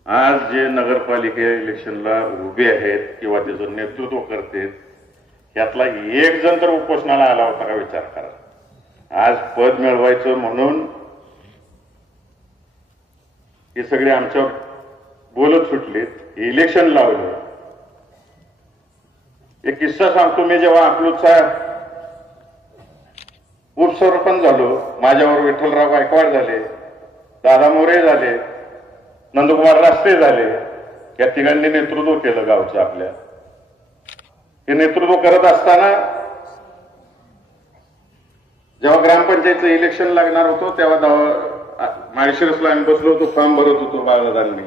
आज जे नगरपालिका इलेक्शनला उभे आहेत किंवा त्याचं नेतृत्व करतात यातला एक जण तर उपोषणाला आला होता का विचार करा. आज पद मिळवायचं म्हणून हे सगळे आमच्यावर बोलत सुटलेत, इलेक्शन लावलं. एक किस्सा सांगतो. मी जेव्हा अकलूजचा उपसरपंच झालो, माझ्यावर विठ्ठलराव गायकवाड झाले, दादा मोरे झाले, नंदकुमार रास्ते झाले. या तिघांनी नेतृत्व केलं गावचं आपल्या. हे नेतृत्व करत असताना जेव्हा ग्रामपंचायतचं इलेक्शन लागणार होतं तेव्हा माळशिरसला आम्ही बसलो होतो, फॉर्म भरत होतो बाळदादांनी.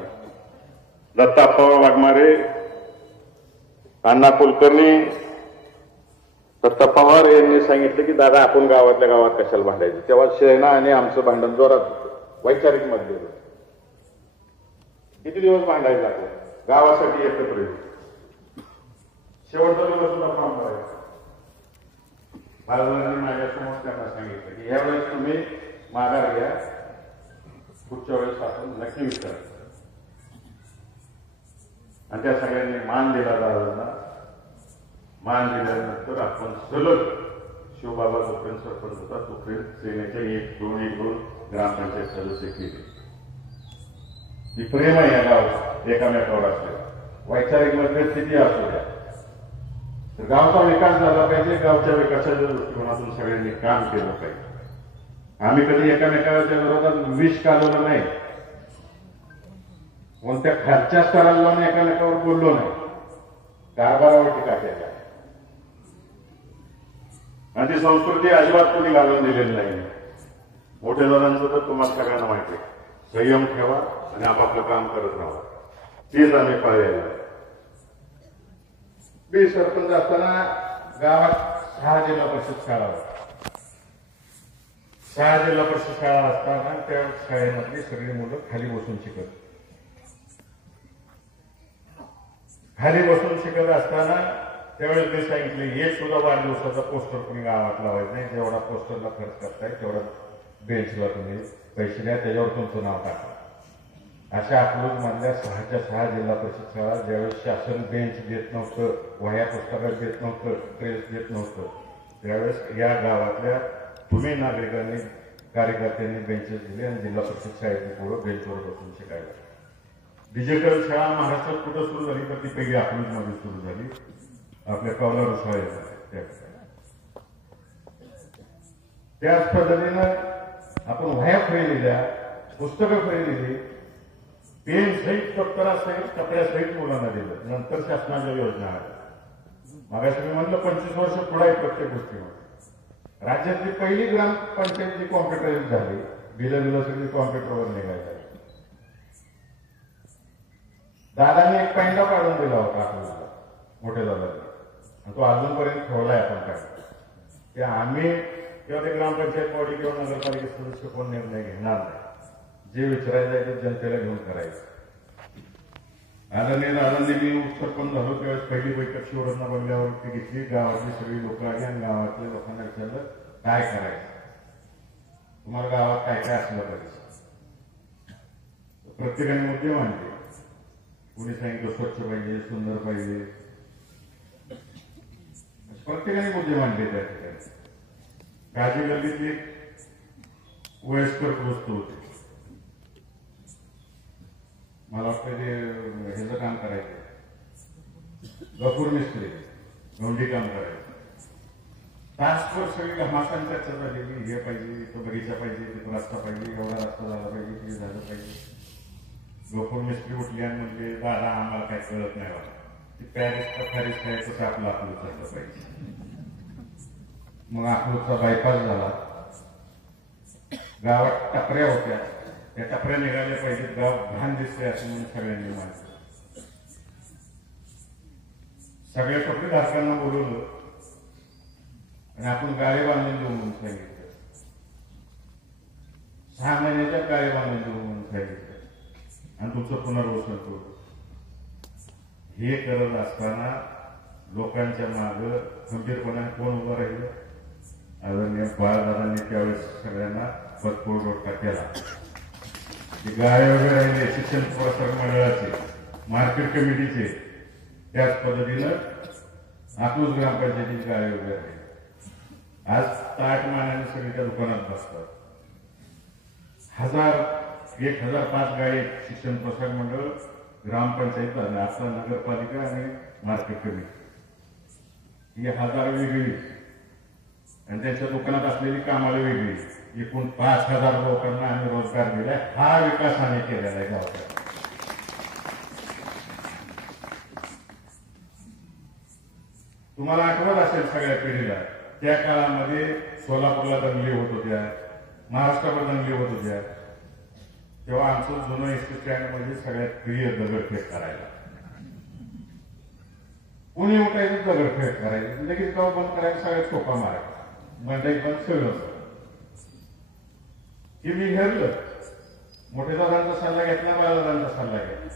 दत्ताप्पा वाघमारे, अण्णा कुलकर्णी, दत्ता पवार यांनी सांगितलं की दादा आपण गावातल्या गावात कशाला भांडायचं. तेव्हा सेना आणि आमचं भांडण जोरात होतं, वैचारिक मध्ये. किती दिवस भांडायचं लागलं गावासाठी एकत्र येऊ. शेवटचा दिवस सुद्धा फॉर्म भरायचा. बाळदादांनी माझ्यासमोर त्यांना सांगितलं की यावेळेस तुम्ही माघार घ्या, पुढच्या वेळेस आपण नक्की विचार. आणि त्या सगळ्यांनी मान दिला दादांना. मान दिल्यानंतर आपण सलग शिवबाबा जोपर्यंत सरपंच होता तोपर्यंत सेनेचे 1-2 ग्रामपंचायत सदस्य केले. ही प्रेम आहे या गावात एकामेकावर असलेला. वैचारिक मतभेद किती असू द्या तर गावचा विकास झाला पाहिजे. गावच्या विकासाच्या दृष्टिकोनातून सगळ्यांनी काम केलं पाहिजे. आम्ही कधी एकामेकाच्या विरोधात विष कालवलं नाही, कोणत्या खालच्या स्तराला जाऊन एकामेकावर बोललो नाही, कारभारावर टीका केल्या. आणि ती संस्कृती अजिबात कोणी घालून दिलेली नाही. मोठ्या जणांचं तर तुम्हाला सगळ्यांना माहिती आहे. संयम ठेवा आणि आपापलं काम करत राहा. तीच आम्ही पाळलेलं. मी सरपंच असताना गावात 6 जिल्हा परिषद शाळा होत्या. 6 जिल्हा परिषद शाळा असताना त्या शाळेमधली सगळी मुलं खाली बसून शिकत. खाली बसून शिकत असताना त्यावेळेस मी सांगितले, एक सुद्धा वाढदिवसाचा पोस्टर तुम्ही गावात लावायचं नाही. जेवढा पोस्टरला खर्च करताय तेवढा बेंचला तुम्ही पैसे द्या, त्याच्यावर तुमचं नाव टाका. अशा अकलूजमधल्या 6च्या 6 जिल्हा परिषद शाळा ज्यावेळेस शासन बेंच देत नव्हतं, वह्या पुस्तकात देत नव्हतं, ड्रेस देत नव्हतं, त्यावेळेस या गावातल्या तुम्ही नागरिकांनी कार्यकर्त्यांनी बेंचेस दिले आणि जिल्हा परिषद शाळेची पोरं बेंचवर बसून शिकायला. डिजिटल शाळा महाराष्ट्रात कुठं सुरू झाली तर ती पहिली अकलूजमध्ये सुरू झाली, आपल्या कौलारू शाळेमध्ये. त्याच पद्धतीनं आपण वह्या खरेदील्या, पुस्तकं खरेदली, पेन सहित दप्तरासहित कपड्यासहित मुलांना दिलं. नंतर शासनाच्या योजना आल्या. मागाशी मी म्हणलं 25 वर्ष पुढे आहे प्रत्येक गोष्टीमध्ये. राज्यातली पहिली ग्रामपंचायत जी कॉम्प्युटराईज झाली, बिलं सगळी कॉम्प्युटरवर निघायला. दादांनी एक पैंडा काढून दिला होता आपल्याला, मोठ्या दादांनी, आणि तो अजूनपर्यंत ठेवलाय आपण काय. ते आम्ही किंवा ते ग्रामपंचायत बॉडी किंवा नगरपालिका सदस्य कोण निर्णय घेणार नाही. जे विचारायचं आहे ते जनतेला घेऊन करायचं. आदरणीय दादांनी मी सरपंच झालो त्यावेळेस पहिली बैठक शिवरत्ना बंगल्यावरती घेतली. गावातली सगळी लोक आली आणि गावातल्या लोकांना विचारलं काय करायचं, तुम्हाला गावात काय काय असलं पाहिजे. प्रत्येकाने मुद्दे मांडले. कुणी सांगितलं स्वच्छ पाहिजे, सुंदर पाहिजे, प्रत्येकाने मुद्दे मांडले. त्या ठिकाणी काजी गल्लीतली वयस्कर वस्तू होते. मला वाटतं ते ह्याचं काम करायचं, गफूर मिस्त्री गौंडी काम करायचं. तासभर सगळी घमासान चर्चा झालेली. हे पाहिजे, तो बगीचा पाहिजे, तिथं रस्ता पाहिजे, एवढा रस्ता झाला पाहिजे, ते झालं पाहिजे. गफूर मिस्त्री उठली आणि म्हणजे दादा आम्हाला काही कळत नाही बाबा, ती पॅरिस का फॅरिस काय तसं आपलं अकलूज झालं पाहिजे. मग अकलूजचा बायपास झाला. गावात टपऱ्या होत्या, त्या टपऱ्या निघाल्या पाहिजेत, गाव घाण दिसते असं म्हणून सगळ्यांनी मानलं. सगळ्या टपरीधारकांना बोलवलं आणि आपण गाळे बांधून देऊ म्हणून सांगितलं. 6 महिन्याच्या गाळे बांधून देऊ म्हणून सांगितलं आणि तुमचं पुनर्वसन करू. हे करत असताना लोकांच्या मागं खंबीरपणाने कोण उभं राहिलं? आदरणीय बाळदादांनी त्यावेळेस सगळ्यांना पदपोळ रोटका केला. गाळे वगैरे राहिले, शिक्षण प्रसारक मंडळाचे, मार्केट कमिटीचे, त्याच पद्धतीनं अकलूज ग्रामपंचायतीचे गाळे वगैरे राहिले. आज ताट मानाने सगळी त्या दुकानात बसतात. 1005 गाळे शिक्षण प्रसारक मंडळ, ग्रामपंचायत, आता नगरपालिका आणि मार्केट कमिटी, ही 1000 वेगळी आणि त्यांच्या दुकानात असलेली कामाला वेगळी. एकूण 5000 लोकांना आम्ही रोजगार दिलाय. हा विकास आम्ही केलेला आहे गावाचा. तुम्हाला आठवत असेल सगळ्या पिढीला, त्या काळामध्ये सोलापूरला दंगली होत होत्या, महाराष्ट्रावर दंगली होत होत्या, तेव्हा आमचं जुनं एसटी स्टँडमध्ये सगळ्यात प्रिय दगडफेक करायला. कोणी उठायचं दगडफेक करायचं, लगेच गाव बंद करायला सगळ्यात सोपा मारायचा. मंडई बंद सगळं. हे मी ठरलं. मोठ्या दादांचा सल्ला घेतला, बाळदादांचा सल्ला घेतला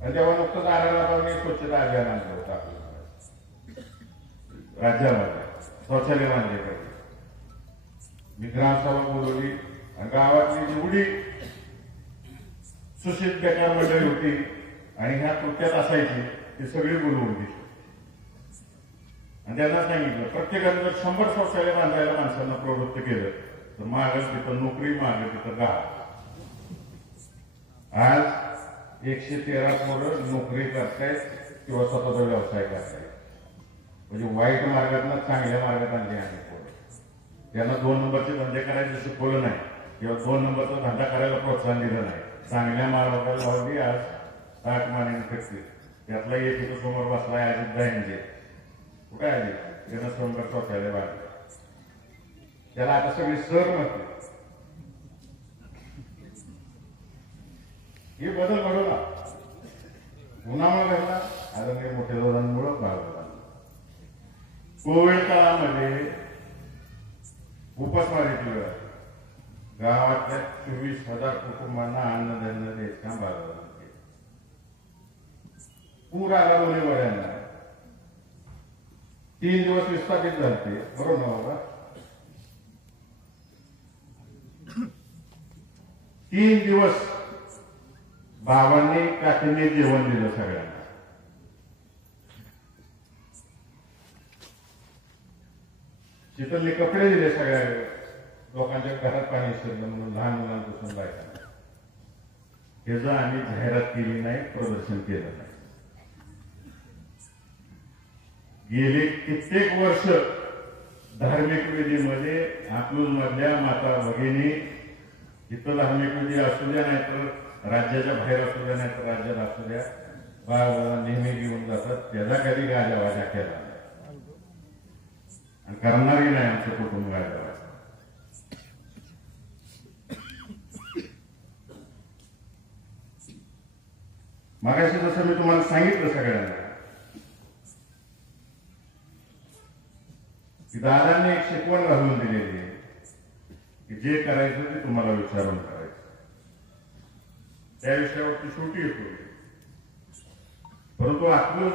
आणि तेव्हा नुकतंच आराला स्वच्छता अभियान आणलं होतं आपल्या राज्यामध्ये. शौचालय बांधले पाहिजे. मी ग्रामसभा बोलवली आणि गावातली जेवढी सुशिक्षित बेकार मंडळी होती आणि ह्या कृत्यात असायची ती सगळी बोलवून दिली आणि त्यांना सांगितलं प्रत्येकानं जर 100 शौचालय बांधायला माणसांना प्रवृत्त केलं तर मागं तिथं नोकरी, मागं तिथं गाव. आज 113 पोरं नोकरी करतायत किंवा स्वतःचा व्यवसाय करतायत. म्हणजे वाईट मार्गातनं चांगल्या मार्गात आणले आहे पोरं. त्यांना 2 नंबरचे धंदे करायचे शिकवलं नाही किंवा 2 नंबरचा धंदा करायला प्रोत्साहन दिलं नाही. चांगल्या मार्गाला लावली. आज 60 माने फिरते. त्यातला एक तिथं समोर बसलाय अजित दायंजे. कुठे आली? त्यानं सोमकर शौचालय बांधले. त्याला आता सगळी सर नसते. हे बदल घडवला. उन्हामुळे घडला, आदरणीय मोठ्या दादांमुळं घडला. कोविड काळामध्ये उपासमारीची वेळ आली. गावातल्या 24,000 कुटुंबांना अन्नधान्य द्यायचं काम बाजारात केलं. पूर आला लोणीवाड्यांना. 3 दिवस विस्थापित झाले, बरोबर ना बाबा? 3 दिवस बाबांनी काकीने जेवण दिलं सगळ्यांना. शीतलने कपडे दिले सगळ्या लोकांच्या घरात पाणी शिरलं म्हणून लहान मुलांपासून बायकांना. त्याचं आम्ही जाहिरात केली नाही, प्रदर्शन केलं नाही. गेली कित्येक वर्ष धार्मिक विधीमध्ये अकलूज मधल्या माता भगिनी इथं धार्मिक विधी असू द्या, नाही तर राज्याच्या बाहेर असू द्या, नाही तर राज्यात असू द्या, बाळाला नेहमी घेऊन जातात. त्याचा कधी गाजावाजा केला आणि करणारही नाही आमचं कुटुंब गाजावाजा. मागाशी जसं मी तुम्हाला सांगितलं सगळ्यांना की दादांनी एक शिकवण घालून दिलेली आहे की जे करायचं ते तुम्हाला विचारून करायचं. त्या विषयावरती शेवटी येतो. परंतु अकलूज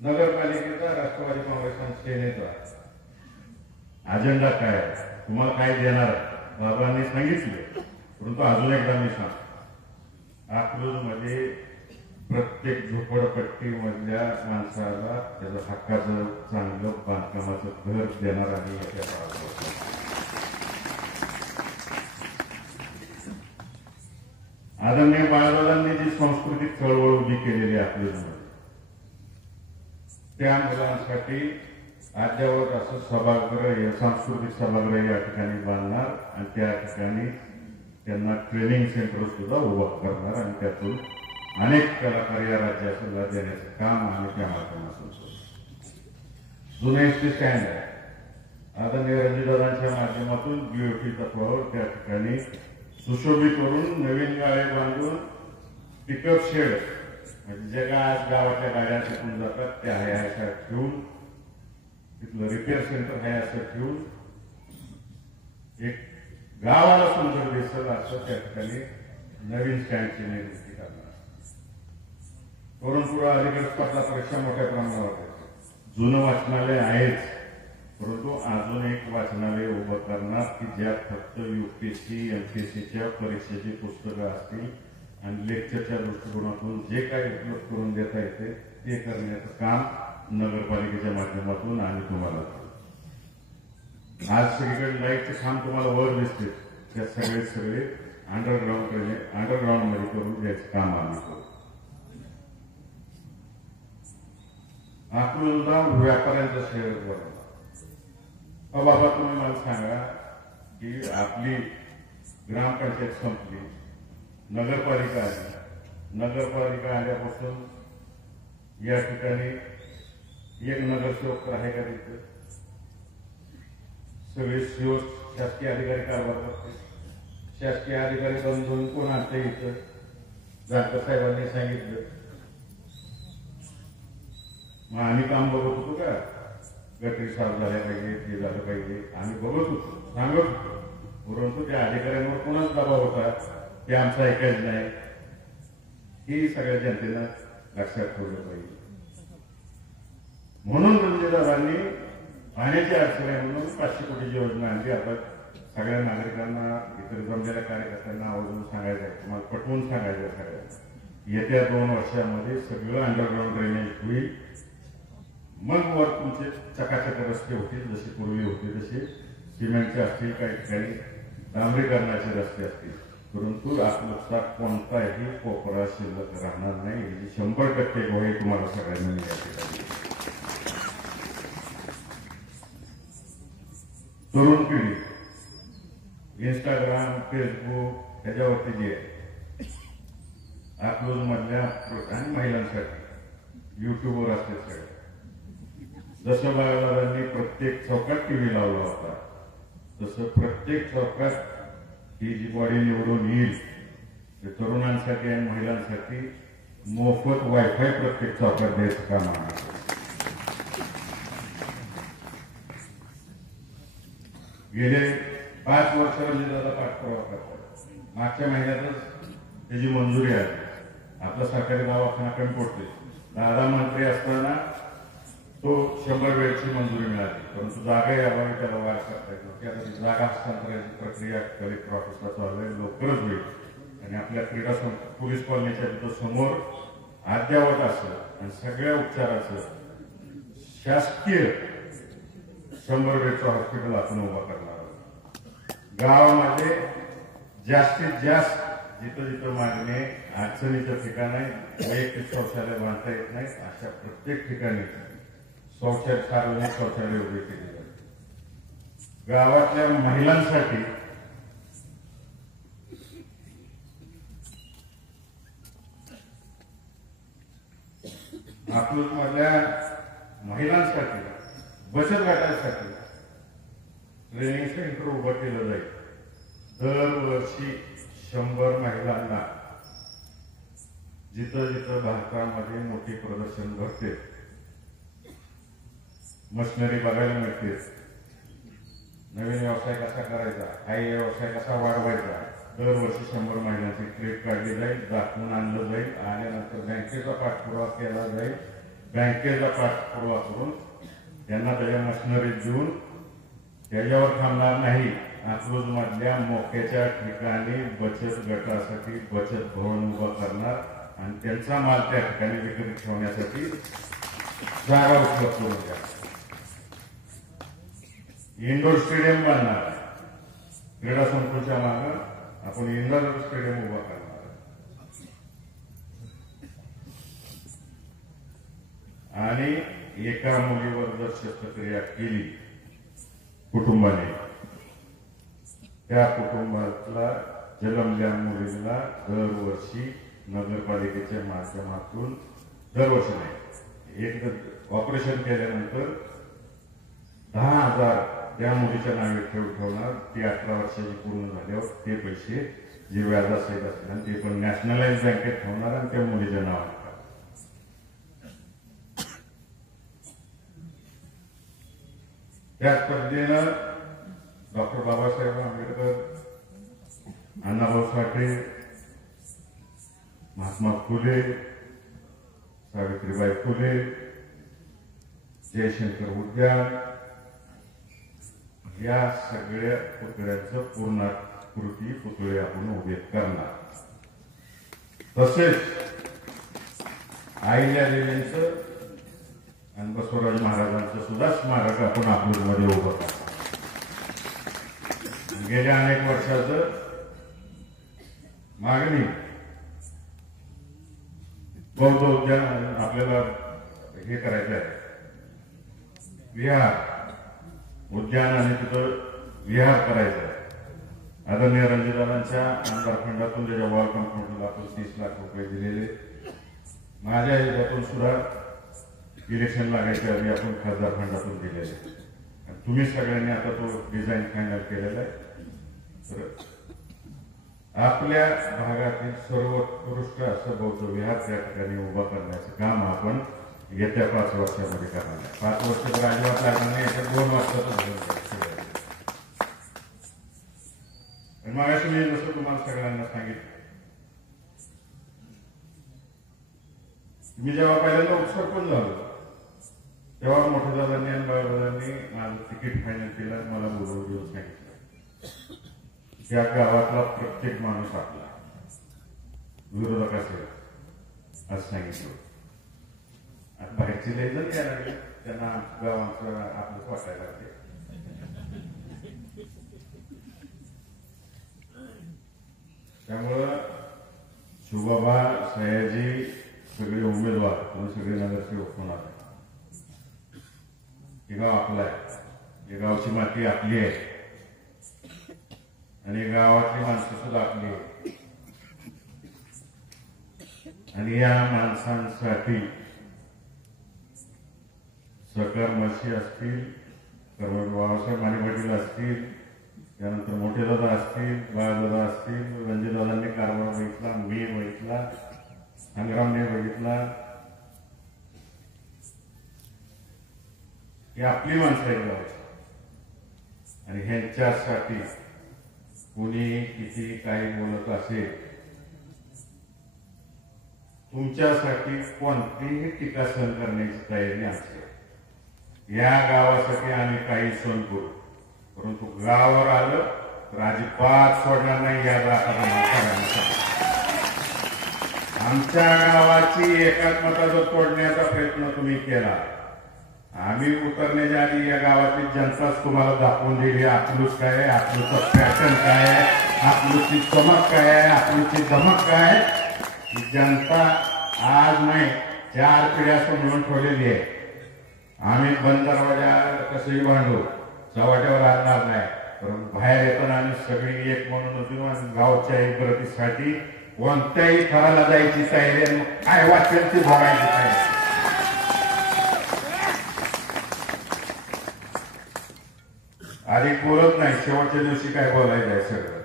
नगरपालिकेचा राष्ट्रवादी काँग्रेस आणि सेनेचा अजेंडा काय आहे, तुम्हाला काय देणार बाबांनी सांगितलं. परंतु अजून एकदा मी सांगतो, अकलूज मध्ये प्रत्येक झोपडपट्टीमधल्या माणसाला त्याचं हक्काचं चांगलं बांधकामाचं घर देणार आणि आदरणीय बाळादादांनी जी सांस्कृतिक चळवळ उभी केलेली आहे अकलूजमध्ये, त्या मुलांसाठी अद्यावत असं सभागृह, सांस्कृतिक सभागृह या ठिकाणी बांधणार आणि त्या ठिकाणी त्यांना ट्रेनिंग सेंटर सुद्धा उभं करणार आणि त्यातून अनेक कलाकार या राज्याला देण्याचं काम आम्ही त्या माध्यमातून करू. जुने एसटी स्टँड आहे, आदरणीय रणजितदादांच्या माध्यमातून बीओटी तत्वावर त्या ठिकाणी सुशोभित करून नवीन गाळे बांधून पिकअप शेड, म्हणजे जे आज गावातल्या गाड्या तिथून जातात त्या आहे अशा ठेवून, तिथलं रिपेअर सेंटर आहे असं ठेवून एक गावाला सुंदर दिसेल असं त्या ठिकाणी नवीन स्टँडची निर्मिती करणार. तोरणपुरा अलीकडे स्पर्धा परीक्षा मोठ्या प्रमाणावर जुनं वाचनालय आहेच, परंतु अजून एक वाचनालय उभं करणार की ज्यात फक्त UPSC MPSCच्या परीक्षेची पुस्तकं असतील आणि लेक्चरच्या दृष्टिकोनातून जे काही उपयोग करून देता येते ते करण्याचं काम नगरपालिकेच्या माध्यमातून आम्ही तुम्हाला करू. आज सगळीकडे लाईटचे खांब तुम्हाला वर दिसते, त्या सगळे अंडरग्राऊंड मध्ये करून द्यायचं काम आम्ही करू. अकलूजला व्यापाऱ्यांचा शहर बनवला. बाबा तुम्ही मला सांगा की आपली ग्रामपंचायत संपली, नगरपालिका आली. नगरपालिका आल्यापासून या ठिकाणी एक नगरसेवक आहे का तिथे? सगळे शासकीय अधिकारी कारभार करते. शासकीय अधिकारी बंधून कोण आणते इथं? जानकर साहेबांनी सांगितलं. मग आम्ही काम बघत होतो का? गटरी साफ झाल्या पाहिजे, ते झालं पाहिजे, आम्ही बघत होतो, सांगत होतो. परंतु त्या अधिकाऱ्यांवर कोणाच दबाव होता ते आमचं ऐकायचं नाही, ही सगळ्या जनतेनं लक्षात ठेवलं पाहिजे. म्हणून रणजितदादांनी पाण्याची अडचण आहे म्हणून 500 कोटीची योजना आणली. आता सगळ्या नागरिकांना, इतर जमलेल्या कार्यकर्त्यांना आवर्जून सांगायचं आहे, तुम्हाला पटवून सांगायचं आहे सगळ्यांना, येत्या 2 वर्षामध्ये सगळं अंडरग्राऊंड ड्रेनेज होईल. मग वर तुमचे चकाचक रस्ते होतील, जसे पूर्वी होते तसे सिमेंटचे असतील, काही ठिकाणी डांबरीकरणाचे रस्ते असतील. परंतु आपला कोणताही कोपरा शिल्लक राहणार नाही, याची 100% ग्वाही तुम्हाला सगळ्यांना या ठिकाणी. तरुण पिढी इंस्टाग्राम, फेसबुक ह्याच्यावरती जे आहे अकलूज मधल्या आणि महिलांसाठी युट्यूबवर असते सगळे. जसं बाळादादांनी प्रत्येक चौकात टीव्ही लावला होता, तसं प्रत्येक चौकात ही जी बॉडी निवडून येईल तरुणांसाठी आणि महिलांसाठी मोफत वायफाय प्रत्येक चौकात द्यायचं काम आहे. गेले 5 वर्ष रणजितदादा पाठपुरावा करतात. मागच्या महिन्यातच त्याची मंजुरी आली. आपला सरकारी दवाखाना कमी पडतोय. दादा मंत्री असताना तो 100 बेडची मंजुरी मिळाली, परंतु जागा अभावी त्याला वाढ करता येत नव्हती. आता ती जागा हस्तांतराची प्रक्रिया कलेक्टर ऑफिसला चालू आहे, लवकरच होईल. आणि आपल्या क्रीडा पोलीस कॉलनीच्या तिथं समोर अद्यावत असं आणि सगळ्या उपचाराचं शासकीय 100 बेडचं हॉस्पिटल आपण उभा करणार आहोत. गावामध्ये जास्तीत जास्त जिथं जिथं मागणे अडचणीचं ठिकाण आहे, वैयक्तिक शौचालय बांधता येत नाही, अशा प्रत्येक ठिकाणी सार्वजनिक शौचालय उभे केले जाते. गावातल्या महिलांसाठी अकलूजमधल्या महिलांसाठी बचत गटासाठी ट्रेनिंग सेंटर उभं केलं जाईल. दरवर्षी 100 महिलांना जिथं जिथं भारतामध्ये मोठी प्रदर्शन भरते, मशिनरी बघायला मिळते, नवीन व्यवसाय कसा करायचा, काही व्यवसाय कसा वाढवायचा, दरवर्षी 100 महिन्यांची ट्रीप काढली जाईल, दाखवून आणलं जाईल. आल्यानंतर बँकेचा पाठपुरावा केला जाईल. बँकेचा पाठपुरावा करून त्यांना त्याच्या मशिनरीत देऊन त्याच्यावर थांबणार नाही. अकलूजमधल्या मोक्याच्या ठिकाणी बचत गटासाठी बचत भवन उभं करणार आणि त्यांचा माल त्या ठिकाणी विक्री ठेवण्यासाठी जागा उपलब्ध करून द्या. इंडोर स्टेडियम बांधणार. क्रीडा संकुलच्या मागे आपण इंडोर स्टेडियम उभा करणार. आणि एका मुलीवर जर शस्त्रक्रिया केली कुटुंबाने, त्या कुटुंबातला जन्मल्या मुलीला दरवर्षी नगरपालिकेच्या माध्यमातून, दरवर्षी नाही, एक ऑपरेशन केल्यानंतर 10,000 त्या मुलीच्या नावे ठेवणार. ती 18 वर्षाची पूर्ण झाल्यावर ते पैसे जे व्याजासहित असतील ते पण नॅशनलाइज बँकेत ठेवणार आणि त्या मुलीच्या नावाने. त्याच पद्धतीनं डॉक्टर बाबासाहेब आंबेडकर, अण्णाभाऊ साठे, महात्मा फुले, सावित्रीबाई फुले, जयशंकर उद्यान या सगळ्या पुतळ्यांचं पूर्णाकृती पुतळे आपण उभे करणार. तसेच अहिल्यादेवींचं आणि बसवराज महाराजांचं सुद्धा स्मारक आपण अकलूजमध्ये उभं करणार. गेल्या अनेक वर्षाचं मागणी बौद्ध उद्यान आपल्याला हे करायचं आहे, विहार उद्यान, आणि तिथं विहार करायचं आहे. आदरणीय रणजितदादांच्या आमदार फंडातून त्याच्या वॉल कंपाऊंडला आपण 30 लाख रुपये दिलेले. माझ्या ह्याच्यातून सुद्धा इलेक्शन लागायच्या आधी आपण खासदार फंडातून दिलेले. तुम्ही सगळ्यांनी आता तो डिझाईन फायनल केलेला आहे. तर आपल्या भागातील सर्वोत्कृष्ट असं बौद्ध विहार त्या ठिकाणी उभा करण्याचं काम आपण येत्या 5 वर्षामध्ये करणार आहे. 5 वर्ष तर अजिबात लागणार नाही, याच्यात 2 वर्षातच. मगाशी मी जसं तुम्हाला सगळ्यांना सांगितलं, मी जेव्हा पहिल्यांदा उपसरपंच झालो तेव्हा मोठ्या दादांनी आणि बाळदादांनी माझं तिकीट फायनल केलं आणि मला बोलवून सांगितलं, त्या गावातला प्रत्येक माणूस आपला, विरोधक असेल असं सांगितलं. आता बाहेरची लई जण यायला लागली, त्यांना गावाचं आपलं वाटायला लागले. त्यामुळं शिवबाबा, सयाजी, सगळे उमेदवार, तुम्ही सगळे नगरसेवक होणार. हे गाव आपलं आहे, या गावची माती आपली आहे आणि गावातली माणसं सुद्धा आपली आहे. आणि या माणसांसाठी सहकार मशी असतील, कर्मवीर बाबासाहेब माने पाटील असतील, त्यानंतर मोठे दादा असतील, बाळदादा असतील, रणजितदादांनी कारभार बघितला, मी बघितला, संग्रामने बघितला. ही आपली माणसं आहेत गावाची आणि ह्यांच्यासाठी कुणी किती काही बोलत असेल, तुमच्यासाठी कोणतीही टीका सहन करण्याची तयारी आमची. या गावासाठी आम्ही काही सहन करू, परंतु गावावर आलं तर अजिबात सोडणार नाही. या आमच्या गावाची एकात्मता तोडण्याचा प्रयत्न तुम्ही केला, आम्ही उतरण्याच्या आधी या गावातली जनताच तुम्हाला दाखवून दिली अकलूज काय आहे, अकलूजचं पॅटर्न काय आहे, अकलूजची चमक काय आहे, अकलूजची धमक काय आहे. ही जनता आज नाही 4 पिढ्या समजून ठेवलेली आहे. आम्ही बंद दरवाजा कसंही भांडू, चव्हाट्यावर आणणार नाही, परंतु बाहेर येताना आम्ही सगळी एक म्हणून होतो आणि गावच्या इबरतीसाठी कोणत्याही थराला जायची तयारी आणि काय वाटेल ती भोगायची तयारी. आधी बोलत नाही, शेवटच्या दिवशी काय बोलायचं आहे सगळं.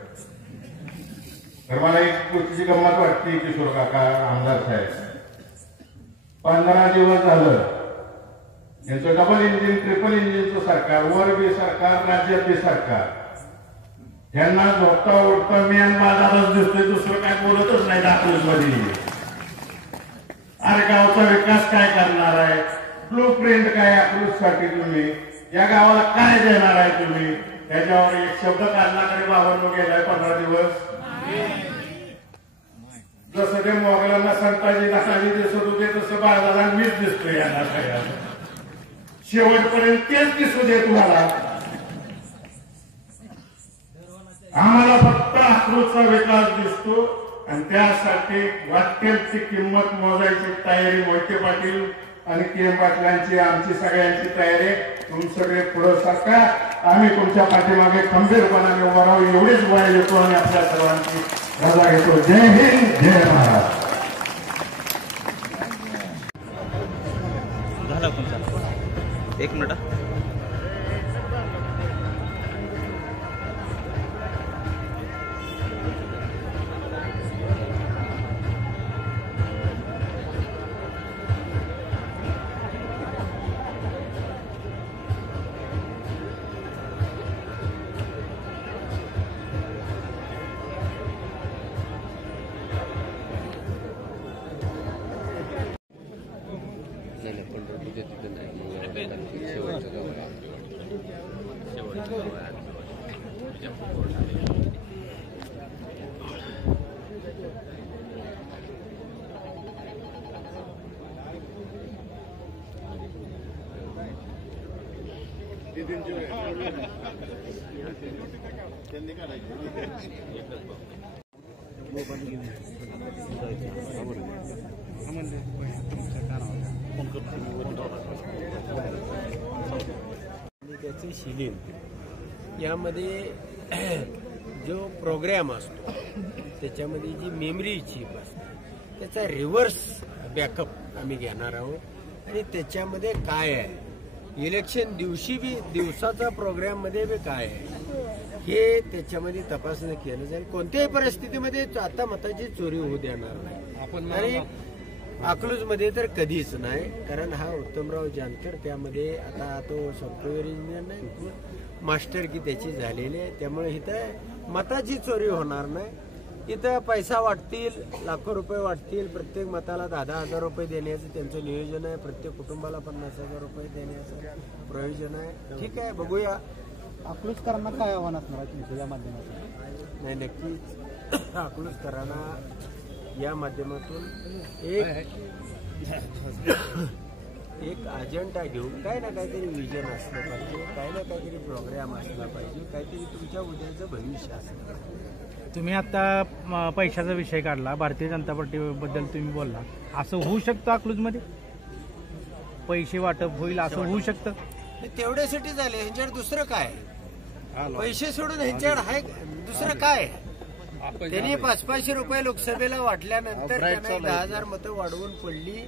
तर मला एक गोष्टीची गंमत वाटते किशोर काका आमदार साहेब, 15 दिवस झालं यांचं डबल इंजिन ट्रिपल इंजिनचं सरकार, वर बी सरकार, राज्यात बी सरकार, त्यांना झोपता उठता मेन बाजारच दिसतोय, दुसरं काय बोलतच नाही. अकलूज मध्ये अरे गावचा विकास काय करणार आहे, ब्लू प्रिंट काय अकलूज साठी, तुम्ही या गावाला काय देणार आहे, तुम्ही त्याच्यावर एक शब्द काढण्याकडे बाबांनो गेलाय 15 दिवस. जसं ते मोगलांना संताजी नकाजी दिसत होते तसं बाळाला मीच दिसतोय यांना सगळ्या. शेवटपर्यंत तेच दिसू दे तुम्हाला. आम्हाला फक्त अकलूजचा विकास दिसतो आणि त्यासाठी वाटेल ती किंमत मोजायची तयारी मोहिते पाटील आणि के पाटलांची, आमची सगळ्यांची तयारी. तुम्ही सगळे पुढे सरका, आम्ही तुमच्या पाठीमागे खंबीरपणाने उभा राहू एवढीच वय येतो आणि आपल्या सर्वांची रजा घेतो. जय हिंद, जय महाराष्ट्र. झाला तुमचा 1 मिनिट. त्याचे शिलीन यामध्ये जो प्रोग्राम असतो त्याच्यामध्ये जी मेमरी चिप असते त्याचा रिव्हर्स बॅकअप आम्ही घेणार आहोत आणि त्याच्यामध्ये काय आहे इलेक्शन दिवशी बी दिवसाचा प्रोग्राम मध्ये बी काय आहे हे त्याच्यामध्ये तपासणी केलं जाईल. कोणत्याही परिस्थितीमध्ये आता मताची चोरी होऊ देणार नाही आपण आणि अकलूजमध्ये तर कधीच नाही, कारण हा उत्तमराव जानकर त्यामध्ये आता तो सॉफ्टवेअर इंजिनियर नाही मास्टर की त्याची झालेली आहे, त्यामुळे इथं मताची चोरी होणार नाही. इथं पैसा वाटतील, लाखो रुपये वाटतील, प्रत्येक मताला 10,000 रुपये देण्याचं त्यांचं नियोजन आहे, प्रत्येक कुटुंबाला 50,000 रुपये देण्याचं प्रयोजन आहे. ठीक आहे, बघूया अकलूजकरांना काय आव्हान असणार आहे तुमच्या या माध्यमातून. नाही नक्कीच अकलूजकरांना या माध्यमातून एक अजेंडा घेऊन काही ना काहीतरी विजन असलं पाहिजे, काही ना काहीतरी प्रोग्राम असला पाहिजे, काहीतरी तुमच्या उद्याचं भविष्य असलं पाहिजे. तुम्ही आता पैशाचा विषय काढला, भारतीय जनता पार्टीबद्दल तुम्ही बोलला, असं होऊ शकतं अकलूजमध्ये पैसे वाटप होईल असं होऊ शकतं. तेवढ्यासाठी झाले, ह्यांच्यावर दुसरं काय पैसे सोडून ह्यांच्यावर आहे दुसरं काय. त्यांनी 500 रुपये लोकसभेला वाटल्यानंतर त्यांना 10,000 मतं वाढवून पडली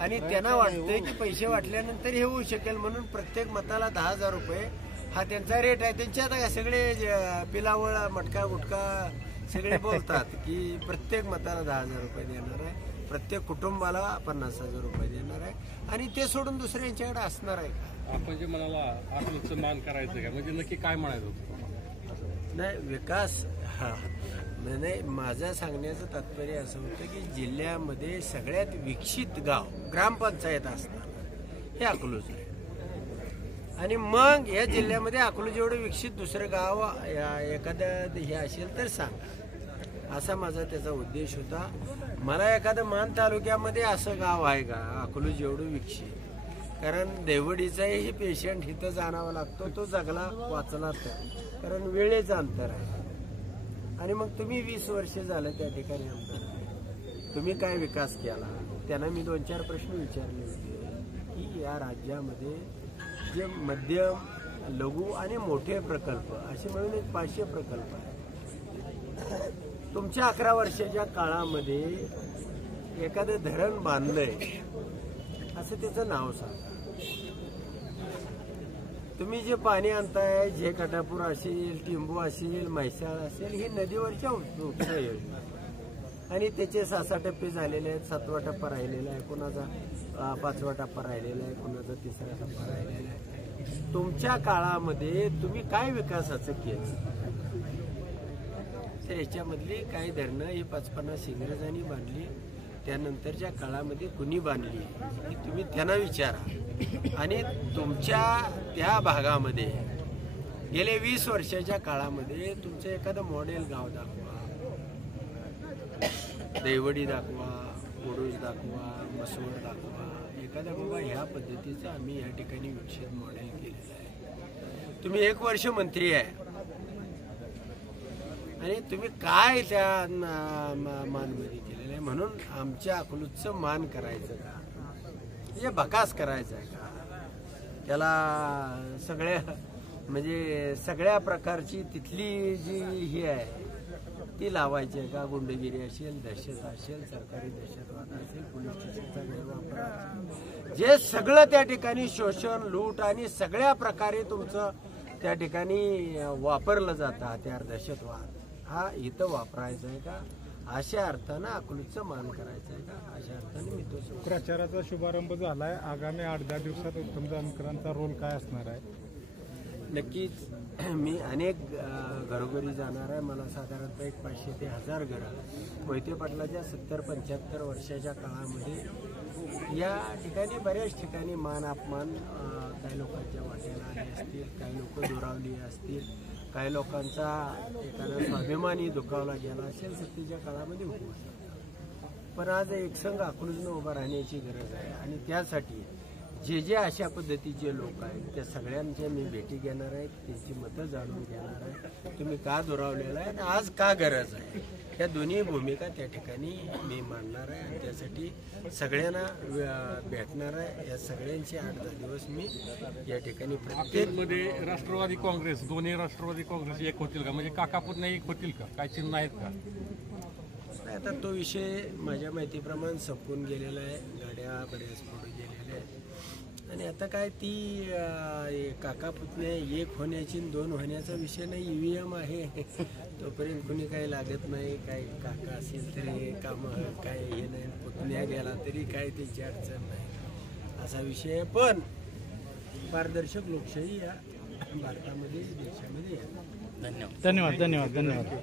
आणि त्यांना वाटतंय की पैसे वाटल्यानंतर हे होऊ शकेल म्हणून प्रत्येक मताला 10,000 रुपये हा त्यांचा रेट आहे. त्यांच्या आता सगळे पिलावळ मटका गुटका सगळे बोलतात की प्रत्येक मताला 10,000 रुपये देणार आहे, प्रत्येक कुटुंबाला 50,000 रुपये देणार आहे आणि ते सोडून दुसऱ्या यांच्याकडे असणार आहे का? आपण जे म्हणाला अकलूजचं मान करायचं का, म्हणजे नक्की काय म्हणायचं होतं? नाही विकास हा नाही, माझं सांगण्याचं तात्पर्य असं होतं की जिल्ह्यामध्ये सगळ्यात विकसित गाव ग्रामपंचायत असणार हे अकलूज आहे आणि मग या जिल्ह्यामध्ये अकलूज एवढं विकसित दुसरं गाव एखादं हे असेल तर सांगा, असा माझा त्याचा उद्देश होता. मला एखादं मान तालुक्यामध्ये असं गाव आहे का अकलूज एवढं विकसित? कारण देवडीचाही पेशंट इथं जाणावा लागतो, तो जगला वाचला तर, कारण वेळेचं अंतर आहे. आणि मग तुम्ही 20 वर्ष झालं त्या ठिकाणी आमदार आहे, तुम्ही काय विकास केला? त्यांना मी 2-4 प्रश्न विचारले होते की या राज्यामध्ये जे मध्यम लघु आणि मोठे प्रकल्प असे मिळून एक 500 प्रकल्प आहे. तुमच्या 11 वर्षाच्या काळामध्ये एखादं धरण बांधलंय असं त्याचं नाव सांगा. तुम्ही जे पाणी आणताय, जे कटापूर असेल, टिंबू असेल, म्हैसाळ असेल, ही नदीवरच्या उपसा योजना आणि त्याचे 6 टप्पे झालेले आहेत. 7वा टप्पा राहिलेला आहे, कोणाचा 5वा टप्पा राहिलेला आहे, कोणाचा 3रा टप्पा राहिलेला आहे. तुमच्या काळामध्ये तुम्ही काय विकासाचं केलं? तर याच्यामधली काही धरणं ही 50-50 इंग्रजांनी बांधली, त्यानंतरच्या काळामध्ये कुणी बांधली ही तुम्ही त्यांना विचारा. आणि तुमच्या त्या भागामध्ये गेल्या 20 वर्षाच्या काळामध्ये तुमचं एखादं मॉडेल गाव दाखवा, दैवडी दाखवा, कोडूज दाखवा, मसवड दाखवा, एखाद्या बाबा ह्या पद्धतीचं आम्ही या ठिकाणी विकसित मॉडेल केलेलं आहे. तुम्ही 1 वर्ष मंत्री आहे आणि तुम्ही काय त्या मानमध्ये केलेलं आहे? म्हणून आमच्या अकलूजचं मान करायचं का, म्हणजे बकास करायचं आहे का? त्याला सगळ्या म्हणजे सगळ्या प्रकारची तिथली जी ही आहे ती लावायची आहे का? गुंडगिरी असेल, दहशत असेल, सरकारी दहशतवाद असेल, पोलीस स्टेशनचा गैरवापर असेल, जे सगळं त्या ठिकाणी शोषण, लूट आणि सगळ्या प्रकारे तुमचं त्या ठिकाणी वापरलं जातं हत्यार, दहशतवाद हा इथं वापरायचा आहे का? अशा अर्थानं अकलूजचं मान करायचं आहे का? अशा अर्थाने मी तो प्रचाराचा शुभारंभ झालाय. आगामी 8-10 दिवसात उत्तम जानकरांचा रोल काय असणार आहे? नक्कीच मी अनेक घरोघरी जाणार आहे. मला साधारणतः 500 ते 1000 घरं मोहिते पाटलाच्या 70-75 वर्षाच्या काळामध्ये या ठिकाणी बऱ्याच ठिकाणी मान अपमान काही लोकांच्या वाट्याला आले असतील, काही लोक दुरावली असतील, काही लोकांचा एखादा स्वाभिमानी दुखावला गेला असेल सत्तेच्या काळामध्ये होऊ शकतं. पण आज एकसंघ अकलूजनं उभं राहण्याची गरज आहे आणि त्यासाठी जे अशा पद्धतीचे लोक आहेत त्या सगळ्यांच्या मी भेटी घेणार आहे, त्यांची मतं जाणून घेणार आहे. तुम्ही का दुरावलेला आहे आणि आज का गरज आहे, या दोन्ही भूमिका त्या ठिकाणी मी मांडणार आहे आणि त्यासाठी सगळ्यांना भेटणार आहे. या सगळ्यांचे 8-10 दिवस मी या ठिकाणी प्रत्येकमध्ये राष्ट्रवादी काँग्रेस, दोन्ही राष्ट्रवादी काँग्रेस एक होतील का? म्हणजे काका पुतण्या एक होतील का? काय चिन्ह आहेत का? आता तो विषय माझ्या माहितीप्रमाणे संपून गेलेला आहे. गाड्या बऱ्याच पुढे गेलेल्या आहेत आणि आता काय ती काका पुतण्या एक होण्याची 2 होण्याचा विषय नाही. EVM आहे, तोपर्यंत कुणी काही लागत नाही. काही काका असेल तरी काम काय हे नाही, पुतण्या गेला तरी काय त्याची अडचण नाही असा विषय आहे. पण पारदर्शक लोकशाही या भारतामध्ये देशामध्ये आहे. धन्यवाद.